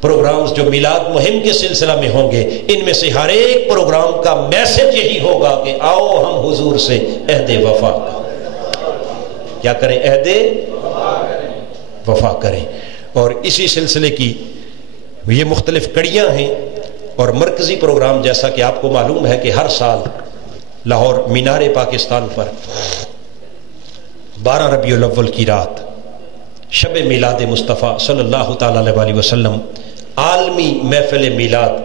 پروگرامز جو میلاد مہم کے سلسلہ میں ہوں گے، ان میں سے ہر ایک پروگرام کا میسج یہی ہوگا کہ آؤ ہم حضور سے عہد وفا کیا کریں، عہد وفا کریں۔ اور اسی سلسلے کی یہ مختلف کڑیاں ہیں، اور مرکزی پروگرام جیسا کہ آپ کو معلوم ہے کہ ہر سال لاہور مینار پاکستان پر 12 ربیع الاول کی رات شب میلاد مصطفیٰ صلی اللہ تعالی علیہ وسلم عالمی محفل میلاد،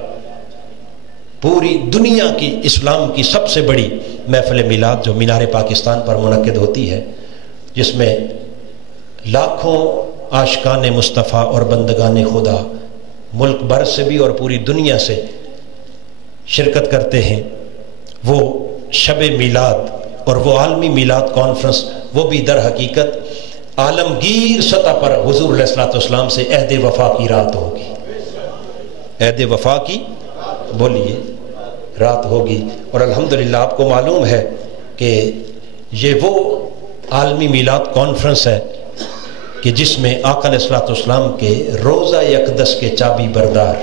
پوری دنیا کی اسلام کی سب سے بڑی محفل میلاد جو مینار پاکستان پر منعقد ہوتی ہے، جس میں لاکھوں عاشقان مصطفیٰ اور بندگان خدا ملک بھر سے بھی اور پوری دنیا سے شرکت کرتے ہیں، وہ شب میلاد اور وہ عالمی میلاد کانفرنس وہ بھی در حقیقت عالمگیر سطح پر حضور علیہ الصلوۃ والسلام سے عہد وفا کی رات ہوگی، عہد وفا کی بولیے رات ہوگی۔ اور الحمدللہ آپ کو معلوم ہے کہ یہ وہ عالمی میلاد کانفرنس ہے کہ جس میں آقا علیہ الصلوۃ والسلام کے روضہ اقدس کے چابی بردار،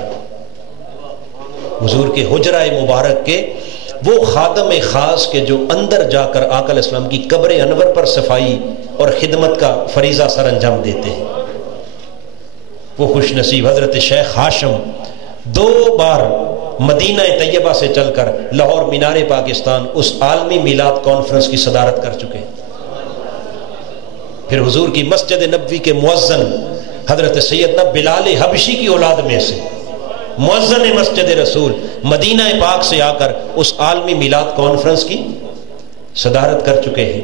حضور کے حجرہ مبارک کے وہ خادم خاص کے جو اندر جا کر آقا علیہ السلام کی قبر انور پر صفائی اور خدمت کا فریضہ سر انجام دیتے ہیں، وہ خوش نصیب حضرت شیخ ہاشم 2 بار مدینہ طیبہ سے چل کر لاہور مینار پاکستان اس عالمی میلاد کانفرنس کی صدارت کر چکے ہیں۔ پھر حضور کی مسجد نبوی کے مؤذن حضرت سیدنا بلال حبشی کی اولاد میں سے مؤذن مسجد رسول مدینہ پاک سے آ کر اس عالمی میلاد کانفرنس کی صدارت کر چکے ہیں۔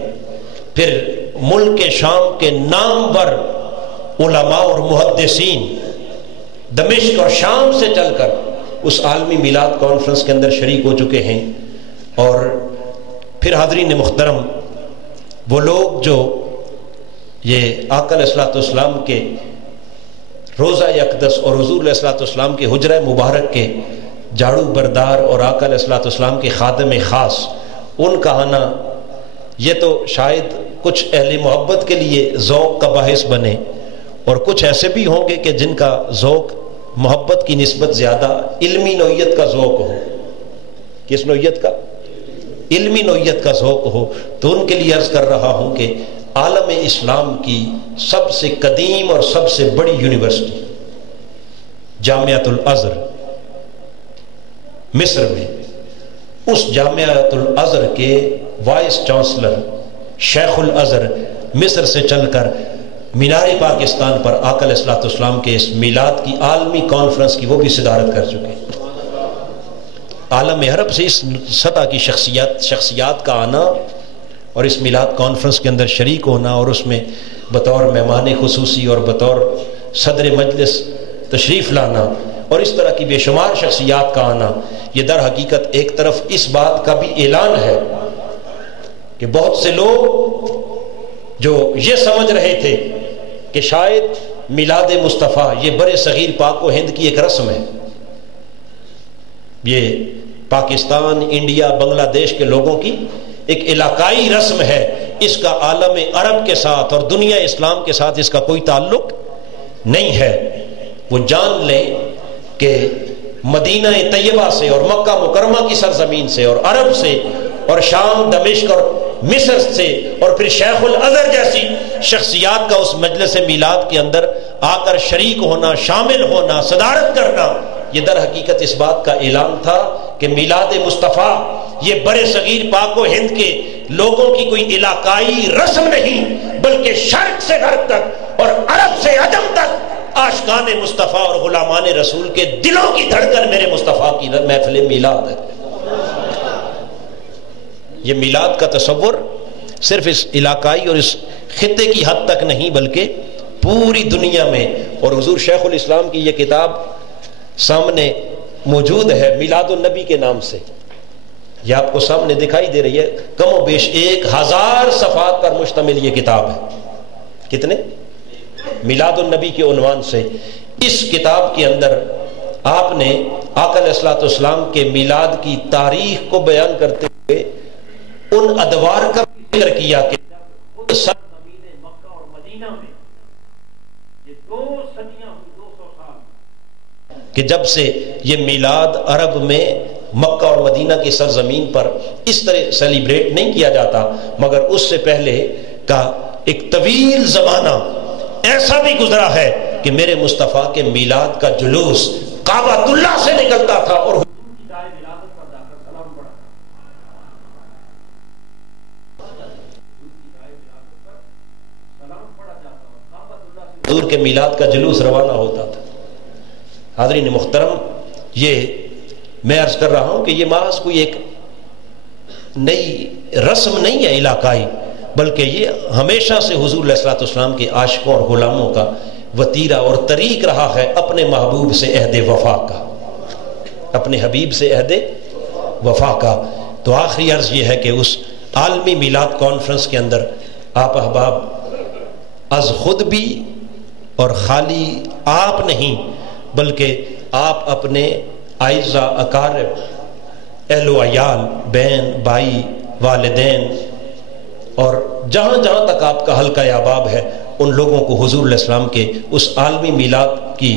پھر ملک شام کے نامور علماء اور محدثین دمشق اور شام سے چل کر اس عالمی میلاد کانفرنس کے اندر شریک ہو چکے ہیں۔ اور پھر حاضرین محترم، وہ لوگ جو یہ آقا علیہ الصلوۃ والسلام کے روضہ اقدس اور حضور علیہ الصلوۃ والسلام کے حجرہ مبارک کے جھاڑو بردار اور آقا علیہ الصلوۃ والسلام کے خادم خاص، ان کا آنا یہ تو شاید کچھ اہل محبت کے لیے ذوق کا باعث بنے، اور کچھ ایسے بھی ہوں گے کہ جن کا ذوق محبت کی نسبت زیادہ علمی نوعیت کا ذوق ہو۔ کس نوعیت کا؟ علمی نوعیت کا ذوق ہو، تو ان کے لیے عرض کر رہا ہوں کہ عالم اسلام کی سب سے قدیم اور سب سے بڑی یونیورسٹی جامعۃ الازہر مصر میں، اس جامعۃ الازہر کے وائس چانسلر شیخ الازہر مصر سے چل کر مینار پاکستان پر آقا علیہ الصلوۃ والسلام کے اس میلاد کی عالمی کانفرنس کی وہ بھی صدارت کر چکے ہیں۔ عالم عرب سے اس سطح کی شخصیات کا آنا اور اس میلاد کانفرنس کے اندر شریک ہونا اور اس میں بطور مہمان خصوصی اور بطور صدر مجلس تشریف لانا اور اس طرح کی بے شمار شخصیات کا آنا، یہ در حقیقت ایک طرف اس بات کا بھی اعلان ہے کہ بہت سے لوگ جو یہ سمجھ رہے تھے کہ شاید میلاد مصطفیٰ یہ بر صغیر پاک و ہند کی ایک رسم ہے، یہ پاکستان، انڈیا، بنگلہ دیش کے لوگوں کی ایک علاقائی رسم ہے، اس کا عالم عرب کے ساتھ اور دنیا اسلام کے ساتھ اس کا کوئی تعلق نہیں ہے، وہ جان لیں کہ مدینہ طیبہ سے اور مکہ مکرمہ کی سرزمین سے اور عرب سے اور شام، دمشق اور مصر سے اور پھر شیخ الازہر جیسی شخصیات کا اس مجلس میلاد کے اندر آ کر شریک ہونا، شامل ہونا، صدارت کرنا، یہ در حقیقت اس بات کا اعلان تھا کہ میلاد مصطفیٰ یہ بر صغیر پاک و ہند کے لوگوں کی کوئی علاقائی رسم نہیں، بلکہ شرق سے غرب تک اور عرب سے عجم تک عاشقان مصطفیٰ اور غلامان رسول کے دلوں کی دھڑکن میرے مصطفیٰ کی محفل میلاد ہے۔ یہ میلاد کا تصور صرف اس علاقائی اور اس خطے کی حد تک نہیں بلکہ پوری دنیا میں، اور حضور شیخ الاسلام کی یہ کتاب سامنے موجود ہے میلاد النبی کے نام سے، یہ آپ کو سامنے دکھائی دے رہی ہے، کم و بیش 1000 صفحات پر مشتمل یہ کتاب ہے۔ کتنے؟ میلاد النبی کے عنوان سے اس کتاب کے اندر آپ نے آقا علیہ الصلوۃ والسلام کے میلاد کی تاریخ کو بیان کرتے ہوئے ان ادوار کا ذکر کیا کہ سرزمین مکہ اور مدینہ میں یہ 2 صدیاں ہوئی، 200 سال، کہ جب سے یہ میلاد عرب میں مکہ اور مدینہ کی سرزمین پر اس طرح سیلیبریٹ نہیں کیا جاتا، مگر اس سے پہلے کا ایک طویل زمانہ ایسا بھی گزرا ہے کہ میرے مصطفیٰ کے میلاد کا جلوس کعبۃ اللہ سے نکلتا تھا اور حضور کے میلاد کا جلوس روانہ ہوتا تھا۔ حاضرین محترم، یہ میں عرض کر رہا ہوں کہ یہ محض کوئی ایک نئی رسم نہیں ہے علاقائی، بلکہ یہ ہمیشہ سے حضور علیہ الصلوۃ والسلام کے عاشقوں اور غلاموں کا وتیرہ اور طریق رہا ہے اپنے محبوب سے عہد وفا کا، اپنے حبیب سے عہد وفا کا۔ تو آخری عرض یہ ہے کہ اس عالمی میلاد کانفرنس کے اندر آپ احباب از خود بھی اور خالی آپ نہیں، بلکہ آپ اپنے اعزا اقارب، اہل و عیال، بہن بھائی، والدین اور جہاں جہاں تک آپ کا حلقہ احباب ہے، ان لوگوں کو حضور علیہ السلام کے اس عالمی میلاد کی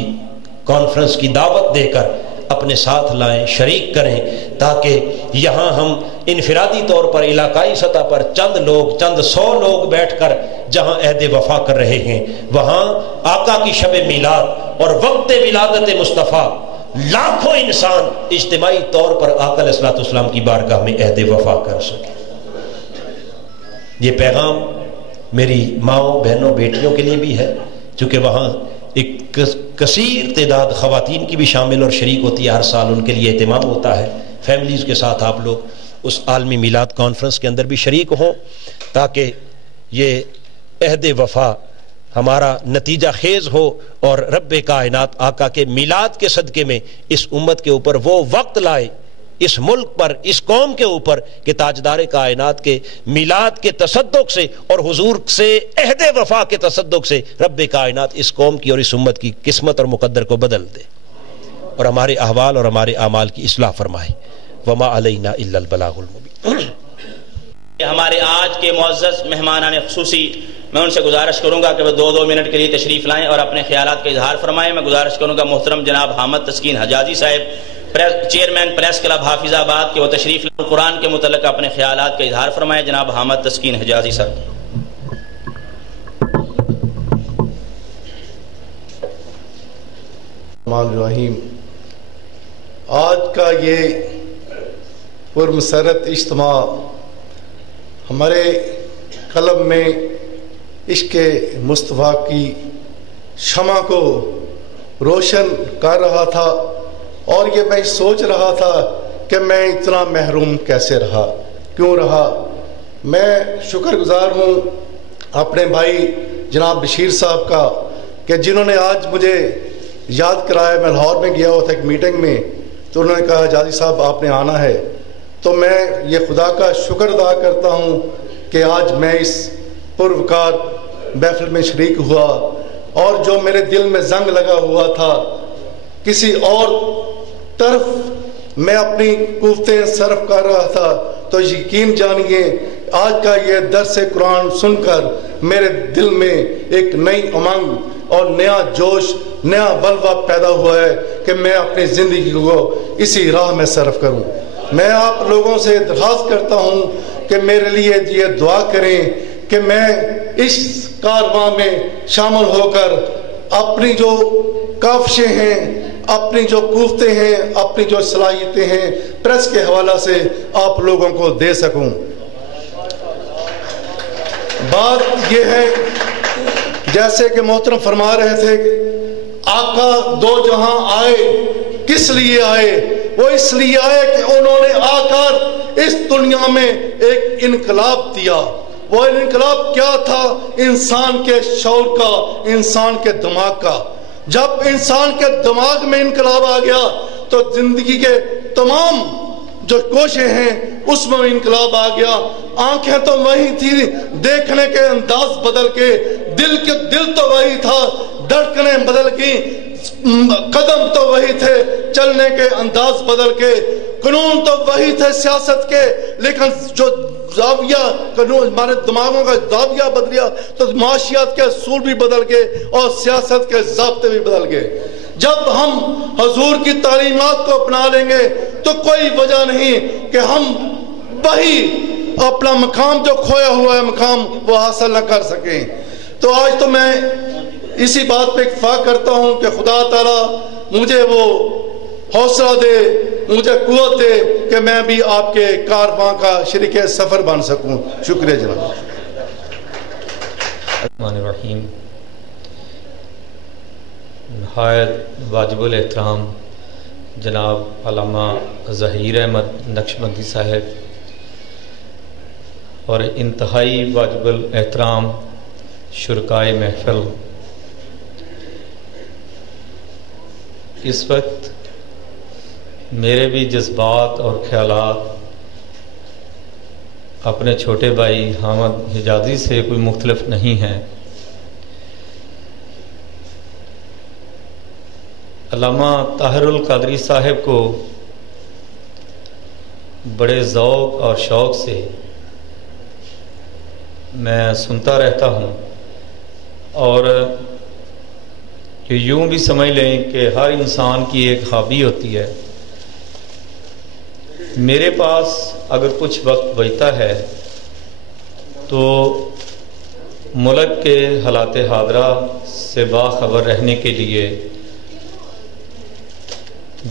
کانفرنس کی دعوت دے کر اپنے ساتھ لائیں، شریک کریں، تاکہ یہاں ہم انفرادی طور پر علاقائی سطح پر چند سو لوگ بیٹھ کر جہاں عہد وفا کر رہے ہیں، وہاں آقا کی شب میلاد اور وقت ولادت مصطفیٰ لاکھوں انسان اجتماعی طور پر آقا علیہ الصلوۃ والسلام کی بارگاہ میں عہد وفا کر سکیں۔ یہ پیغام میری ماؤں، بہنوں، بیٹیوں کے لیے بھی ہے، چونکہ وہاں ایک کثیر تعداد خواتین کی بھی شامل اور شریک ہوتی ہے، ہر سال ان کے لیے اہتمام ہوتا ہے۔ فیملیز کے ساتھ آپ لوگ اس عالمی میلاد کانفرنس کے اندر بھی شریک ہوں، تاکہ یہ عہد وفا ہمارا نتیجہ خیز ہو اور رب کائنات آقا کے میلاد کے صدقے میں اس امت کے اوپر وہ وقت لائے، اس ملک پر، اس قوم کے اوپر، کہ تاجدار کائنات کے میلاد کے تصدق سے اور حضور سے عہد وفا کے تصدق سے رب کائنات اس قوم کی اور اس امت کی قسمت اور مقدر کو بدل دے اور ہمارے احوال اور ہمارے اعمال کی اصلاح فرمائے۔ وما علینا الا البلاغ المبین۔ ہمارے آج کے معزز مہمانان خصوصی، میں ان سے گزارش کروں گا کہ وہ 2 منٹ کے لیے تشریف لائیں اور اپنے خیالات کا اظہار فرمائیں۔ میں گزارش کروں گا محترم جناب حامد تسکین حجازی صاحب، چیئرمین پریس کلب حافظ آباد، کے وہ تشریف لائیں، قرآن کے متعلق اپنے خیالات کا اظہار فرمائیں۔ جناب حامد تسکین حجازی صاحب۔ الرحمن الرحیم۔ آج کا یہ پرمسرت اجتماع ہمارے قلب میں عشق مصطفیٰ کی شمع کو روشن کر رہا تھا، اور یہ میں سوچ رہا تھا کہ میں اتنا محروم کیسے رہا، کیوں رہا۔ میں شکر گزار ہوں اپنے بھائی جناب بشیر صاحب کا کہ جنہوں نے آج مجھے یاد کرایا۔ میں لاہور میں گیا ہوا تھا ایک میٹنگ میں، تو انہوں نے کہا جازی صاحب آپ نے آنا ہے، تو میں یہ خدا کا شکر ادا کرتا ہوں کہ آج میں اس پروقار محفل میں شریک ہوا، اور جو میرے دل میں زنگ لگا ہوا تھا کسی اور طرف میں اپنی قوتیں صرف کر رہا تھا، تو یقین جانیے آج کا یہ درس قرآن سن کر میرے دل میں ایک نئی امنگ اور نیا جوش، نیا ولولہ پیدا ہوا ہے کہ میں اپنی زندگی کو اسی راہ میں صرف کروں۔ میں آپ لوگوں سے درخواست کرتا ہوں کہ میرے لیے یہ دعا کریں کہ میں اس کارواں میں شامل ہو کر اپنی جو کاوشیں ہیں، اپنی جو قوتیں ہیں، اپنی جو صلاحیتیں ہیں، پریس کے حوالہ سے آپ لوگوں کو دے سکوں۔ بات یہ ہے جیسے کہ محترم فرما رہے تھے، آقا دو جہاں آئے، کس لیے آئے؟ وہ اس لیے آئے کہ انہوں نے آ کر اس دنیا میں ایک انقلاب دیا۔ وہ انقلاب کیا تھا؟ انسان کے شعور کا، انسان کے دماغ کا۔ جب انسان کے دماغ میں انقلاب آ گیا تو زندگی کے تمام جو کوششیں ہیں اس میں انقلاب آ گیا۔ آنکھیں تو وہی تھی، دیکھنے کے انداز بدل کے، دل تو وہی تھا، دھڑکنیں بدل گئیں، قدم تو وہی تھے، چلنے کے انداز بدل کے، قانون تو وہی تھے سیاست کے، لیکن جو زاویہ قانون ہمارے دماغوں کا زاویہ بدل گیا تو معاشیات کے اصول بھی بدل گئے اور سیاست کے ضابطے بھی بدل گئے۔ جب ہم حضور کی تعلیمات کو اپنا لیں گے تو کوئی وجہ نہیں کہ ہم وہی اپنا مقام جو کھویا ہوا ہے مقام وہ حاصل نہ کر سکیں۔ تو آج تو میں اسی بات پہ اتفاق کرتا ہوں کہ خدا تعالیٰ مجھے وہ حوصلہ دے، مجھے قوت دے کہ میں بھی آپ کے کارواں کا شریک سفر بن سکوں۔ شکریہ جناب۔ الرحمن الرحیم۔ نہایت واجب الاحترام جناب علامہ ظہیر احمد نقشبندی صاحب اور انتہائی واجب الاحترام شرکائے محفل، اس وقت میرے بھی جذبات اور خیالات اپنے چھوٹے بھائی حامد حجازی سے کوئی مختلف نہیں ہیں۔ علامہ طاہر القادری صاحب کو بڑے ذوق اور شوق سے میں سنتا رہتا ہوں، اور یوں بھی سمجھ لیں کہ ہر انسان کی ایک ہابی ہوتی ہے۔ میرے پاس اگر کچھ وقت بچتا ہے تو ملک کے حالات حاضرہ سے باخبر رہنے کے لیے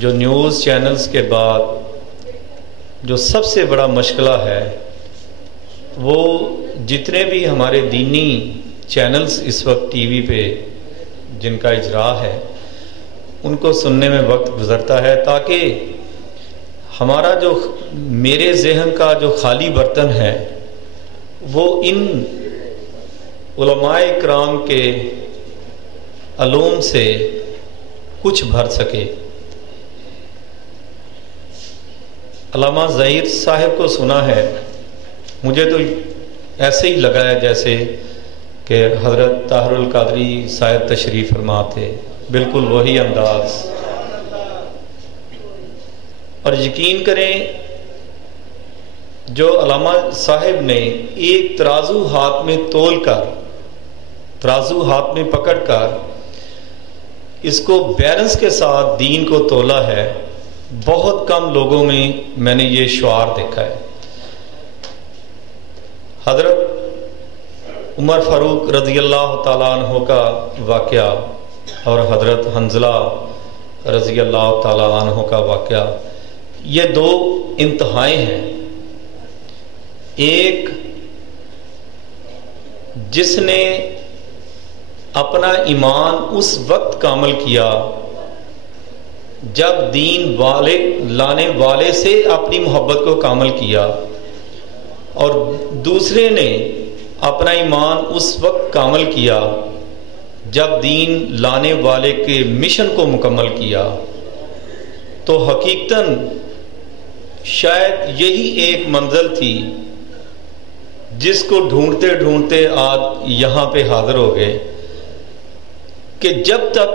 جو نیوز چینلز کے بعد جو سب سے بڑا مشغلہ ہے وہ جتنے بھی ہمارے دینی چینلز اس وقت ٹی وی پہ جن کا اجرا ہے ان کو سننے میں وقت گزرتا ہے، تاکہ ہمارا جو میرے ذہن کا جو خالی برتن ہے وہ ان علماء کرام کے علوم سے کچھ بھر سکے۔ علامہ ظہیر صاحب کو سنا ہے، مجھے تو ایسے ہی لگا ہے جیسے کہ حضرت طاہر القادری صاحب تشریف فرما تھے، بالکل وہی انداز۔ اور یقین کریں جو علامہ صاحب نے ایک ترازو ہاتھ میں تول کر، ترازو ہاتھ میں پکڑ کر اس کو بیلنس کے ساتھ دین کو تولا ہے، بہت کم لوگوں میں نے یہ شعار دیکھا ہے۔ حضرت عمر فاروق رضی اللہ تعالیٰ عنہ کا واقعہ اور حضرت حنظلہ رضی اللہ تعالیٰ عنہ کا واقعہ، یہ دو انتہائیں ہیں۔ ایک جس نے اپنا ایمان اس وقت کامل کیا جب دین والے لانے والے سے اپنی محبت کو کامل کیا، اور دوسرے نے اپنا ایمان اس وقت کامل کیا جب دین لانے والے کے مشن کو مکمل کیا۔ تو حقیقتاً شاید یہی ایک منزل تھی جس کو ڈھونڈتے ڈھونڈتے آج یہاں پہ حاضر ہو گئے، کہ جب تک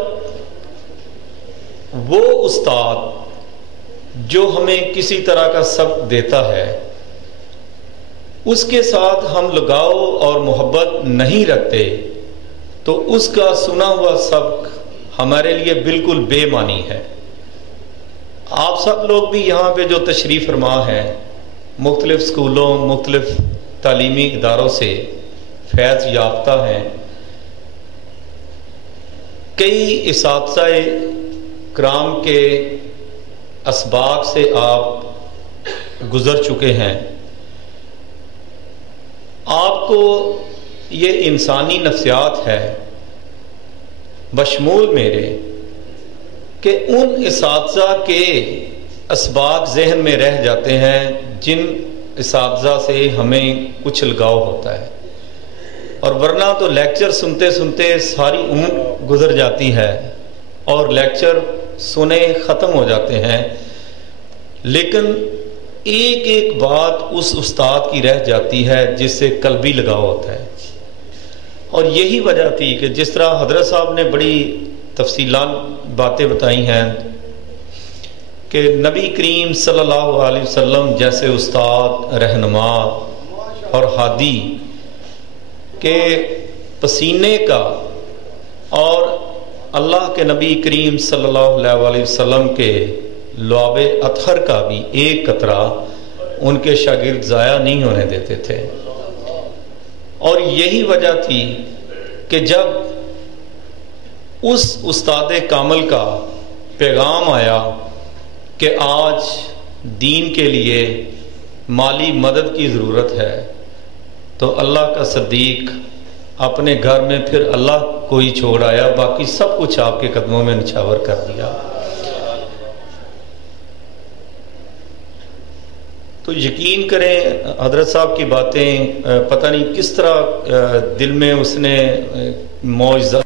وہ استاد جو ہمیں کسی طرح کا سبق دیتا ہے اس کے ساتھ ہم لگاؤ اور محبت نہیں رکھتے تو اس کا سنا ہوا سبق ہمارے لیے بالکل بے معنی ہے۔ آپ سب لوگ بھی یہاں پہ جو تشریف فرما ہیں، مختلف اسکولوں، مختلف تعلیمی اداروں سے فیض یافتہ ہیں، کئی اساتذہ کرام کے اسباق سے آپ گزر چکے ہیں۔ آپ کو یہ انسانی نفسیات ہے بشمول میرے کہ ان اساتذہ کے اسباق ذہن میں رہ جاتے ہیں جن اساتذہ سے ہمیں کچھ لگاؤ ہوتا ہے، اور ورنہ تو لیکچر سنتے سنتے ساری عمر گزر جاتی ہے اور لیکچر سنے ختم ہو جاتے ہیں، لیکن ایک ایک بات اس استاد کی رہ جاتی ہے جس سے قلبی لگاؤ ہوتا ہے۔ اور یہی وجہ تھی کہ جس طرح حضرت صاحب نے بڑی تفصیلات باتیں بتائی ہیں کہ نبی کریم صلی اللہ علیہ وسلم جیسے استاد، رہنما اور ہادی کے پسینے کا اور اللہ کے نبی کریم صلی اللہ علیہ وسلم کے لعاب اطہر کا بھی ایک قطرہ ان کے شاگرد ضائع نہیں ہونے دیتے تھے۔ اور یہی وجہ تھی کہ جب اس استاد کامل کا پیغام آیا کہ آج دین کے لیے مالی مدد کی ضرورت ہے تو اللہ کا صدیق اپنے گھر میں پھر اللہ کو ہی چھوڑ آیا، باقی سب کچھ آپ کے قدموں میں نچھاور کر دیا۔ تو یقین کریں حضرت صاحب کی باتیں پتہ نہیں کس طرح دل میں اس نے معجزہ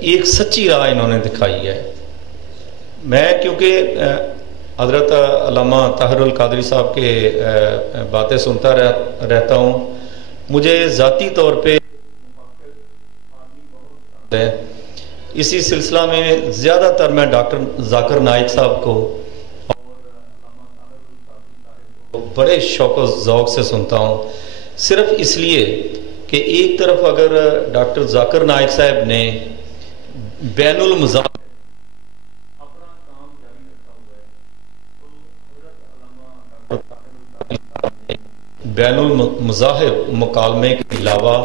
ایک سچی راہ انہوں نے دکھائی ہے۔ میں کیونکہ حضرت علامہ طاہر القادری صاحب کے باتیں سنتا رہتا ہوں، مجھے ذاتی طور پہ اسی سلسلہ میں زیادہ تر میں ڈاکٹر ذاکر نائک صاحب کو بڑے شوق و ذوق سے سنتا ہوں، صرف اس لیے کہ ایک طرف اگر ڈاکٹر ذاکر نائک صاحب نے بین المذاہب اپنا کام جاری رکھا ہوا ہے تو حضرت بین المذاہب مکالمے کے علاوہ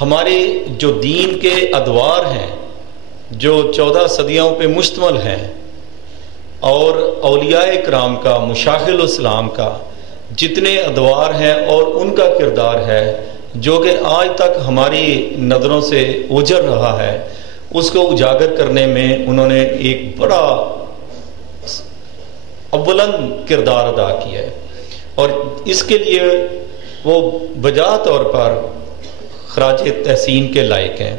ہمارے جو دین کے ادوار ہیں جو 14 صدیوں پہ مشتمل ہیں اور اولیاء کرام کا مشاہد الاسلام کا جتنے ادوار ہیں اور ان کا کردار ہے جو کہ آج تک ہماری نظروں سے اوجھل رہا ہے، اس کو اجاگر کرنے میں انہوں نے ایک بڑا اولن کردار ادا کیا ہے اور اس کے لیے وہ بجا طور پر خراج تحسین کے لائق ہیں۔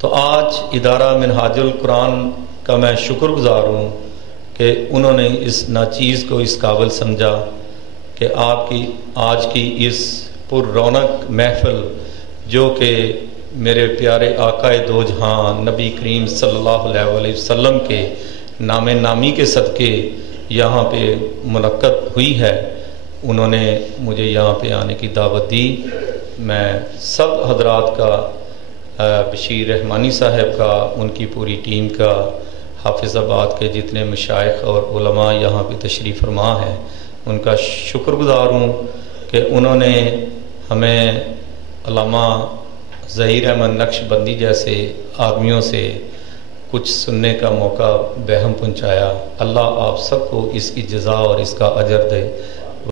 تو آج ادارہ منہاج القرآن کا میں شکر گزار ہوں کہ انہوں نے اس ناچیز کو اس قابل سمجھا کہ آپ کی آج کی اس پر رونق محفل جو کہ میرے پیارے آقا دو جہاں نبی کریم صلی اللہ علیہ وسلم کے نام نامی کے صدقے یہاں پہ منعقد ہوئی ہے، انہوں نے مجھے یہاں پہ آنے کی دعوت دی۔ میں سب حضرات کا، بشیر رحمانی صاحب کا، ان کی پوری ٹیم کا، حافظ آباد کے جتنے مشائخ اور علماء یہاں پہ تشریف فرما ہیں، ان کا شکر گزار ہوں کہ انہوں نے ہمیں علامہ ظہیر احمد نقش بندی جیسے آدمیوں سے کچھ سننے کا موقع بہم پہنچایا۔ اللہ آپ سب کو اس کی جزا اور اس کا اجر دے۔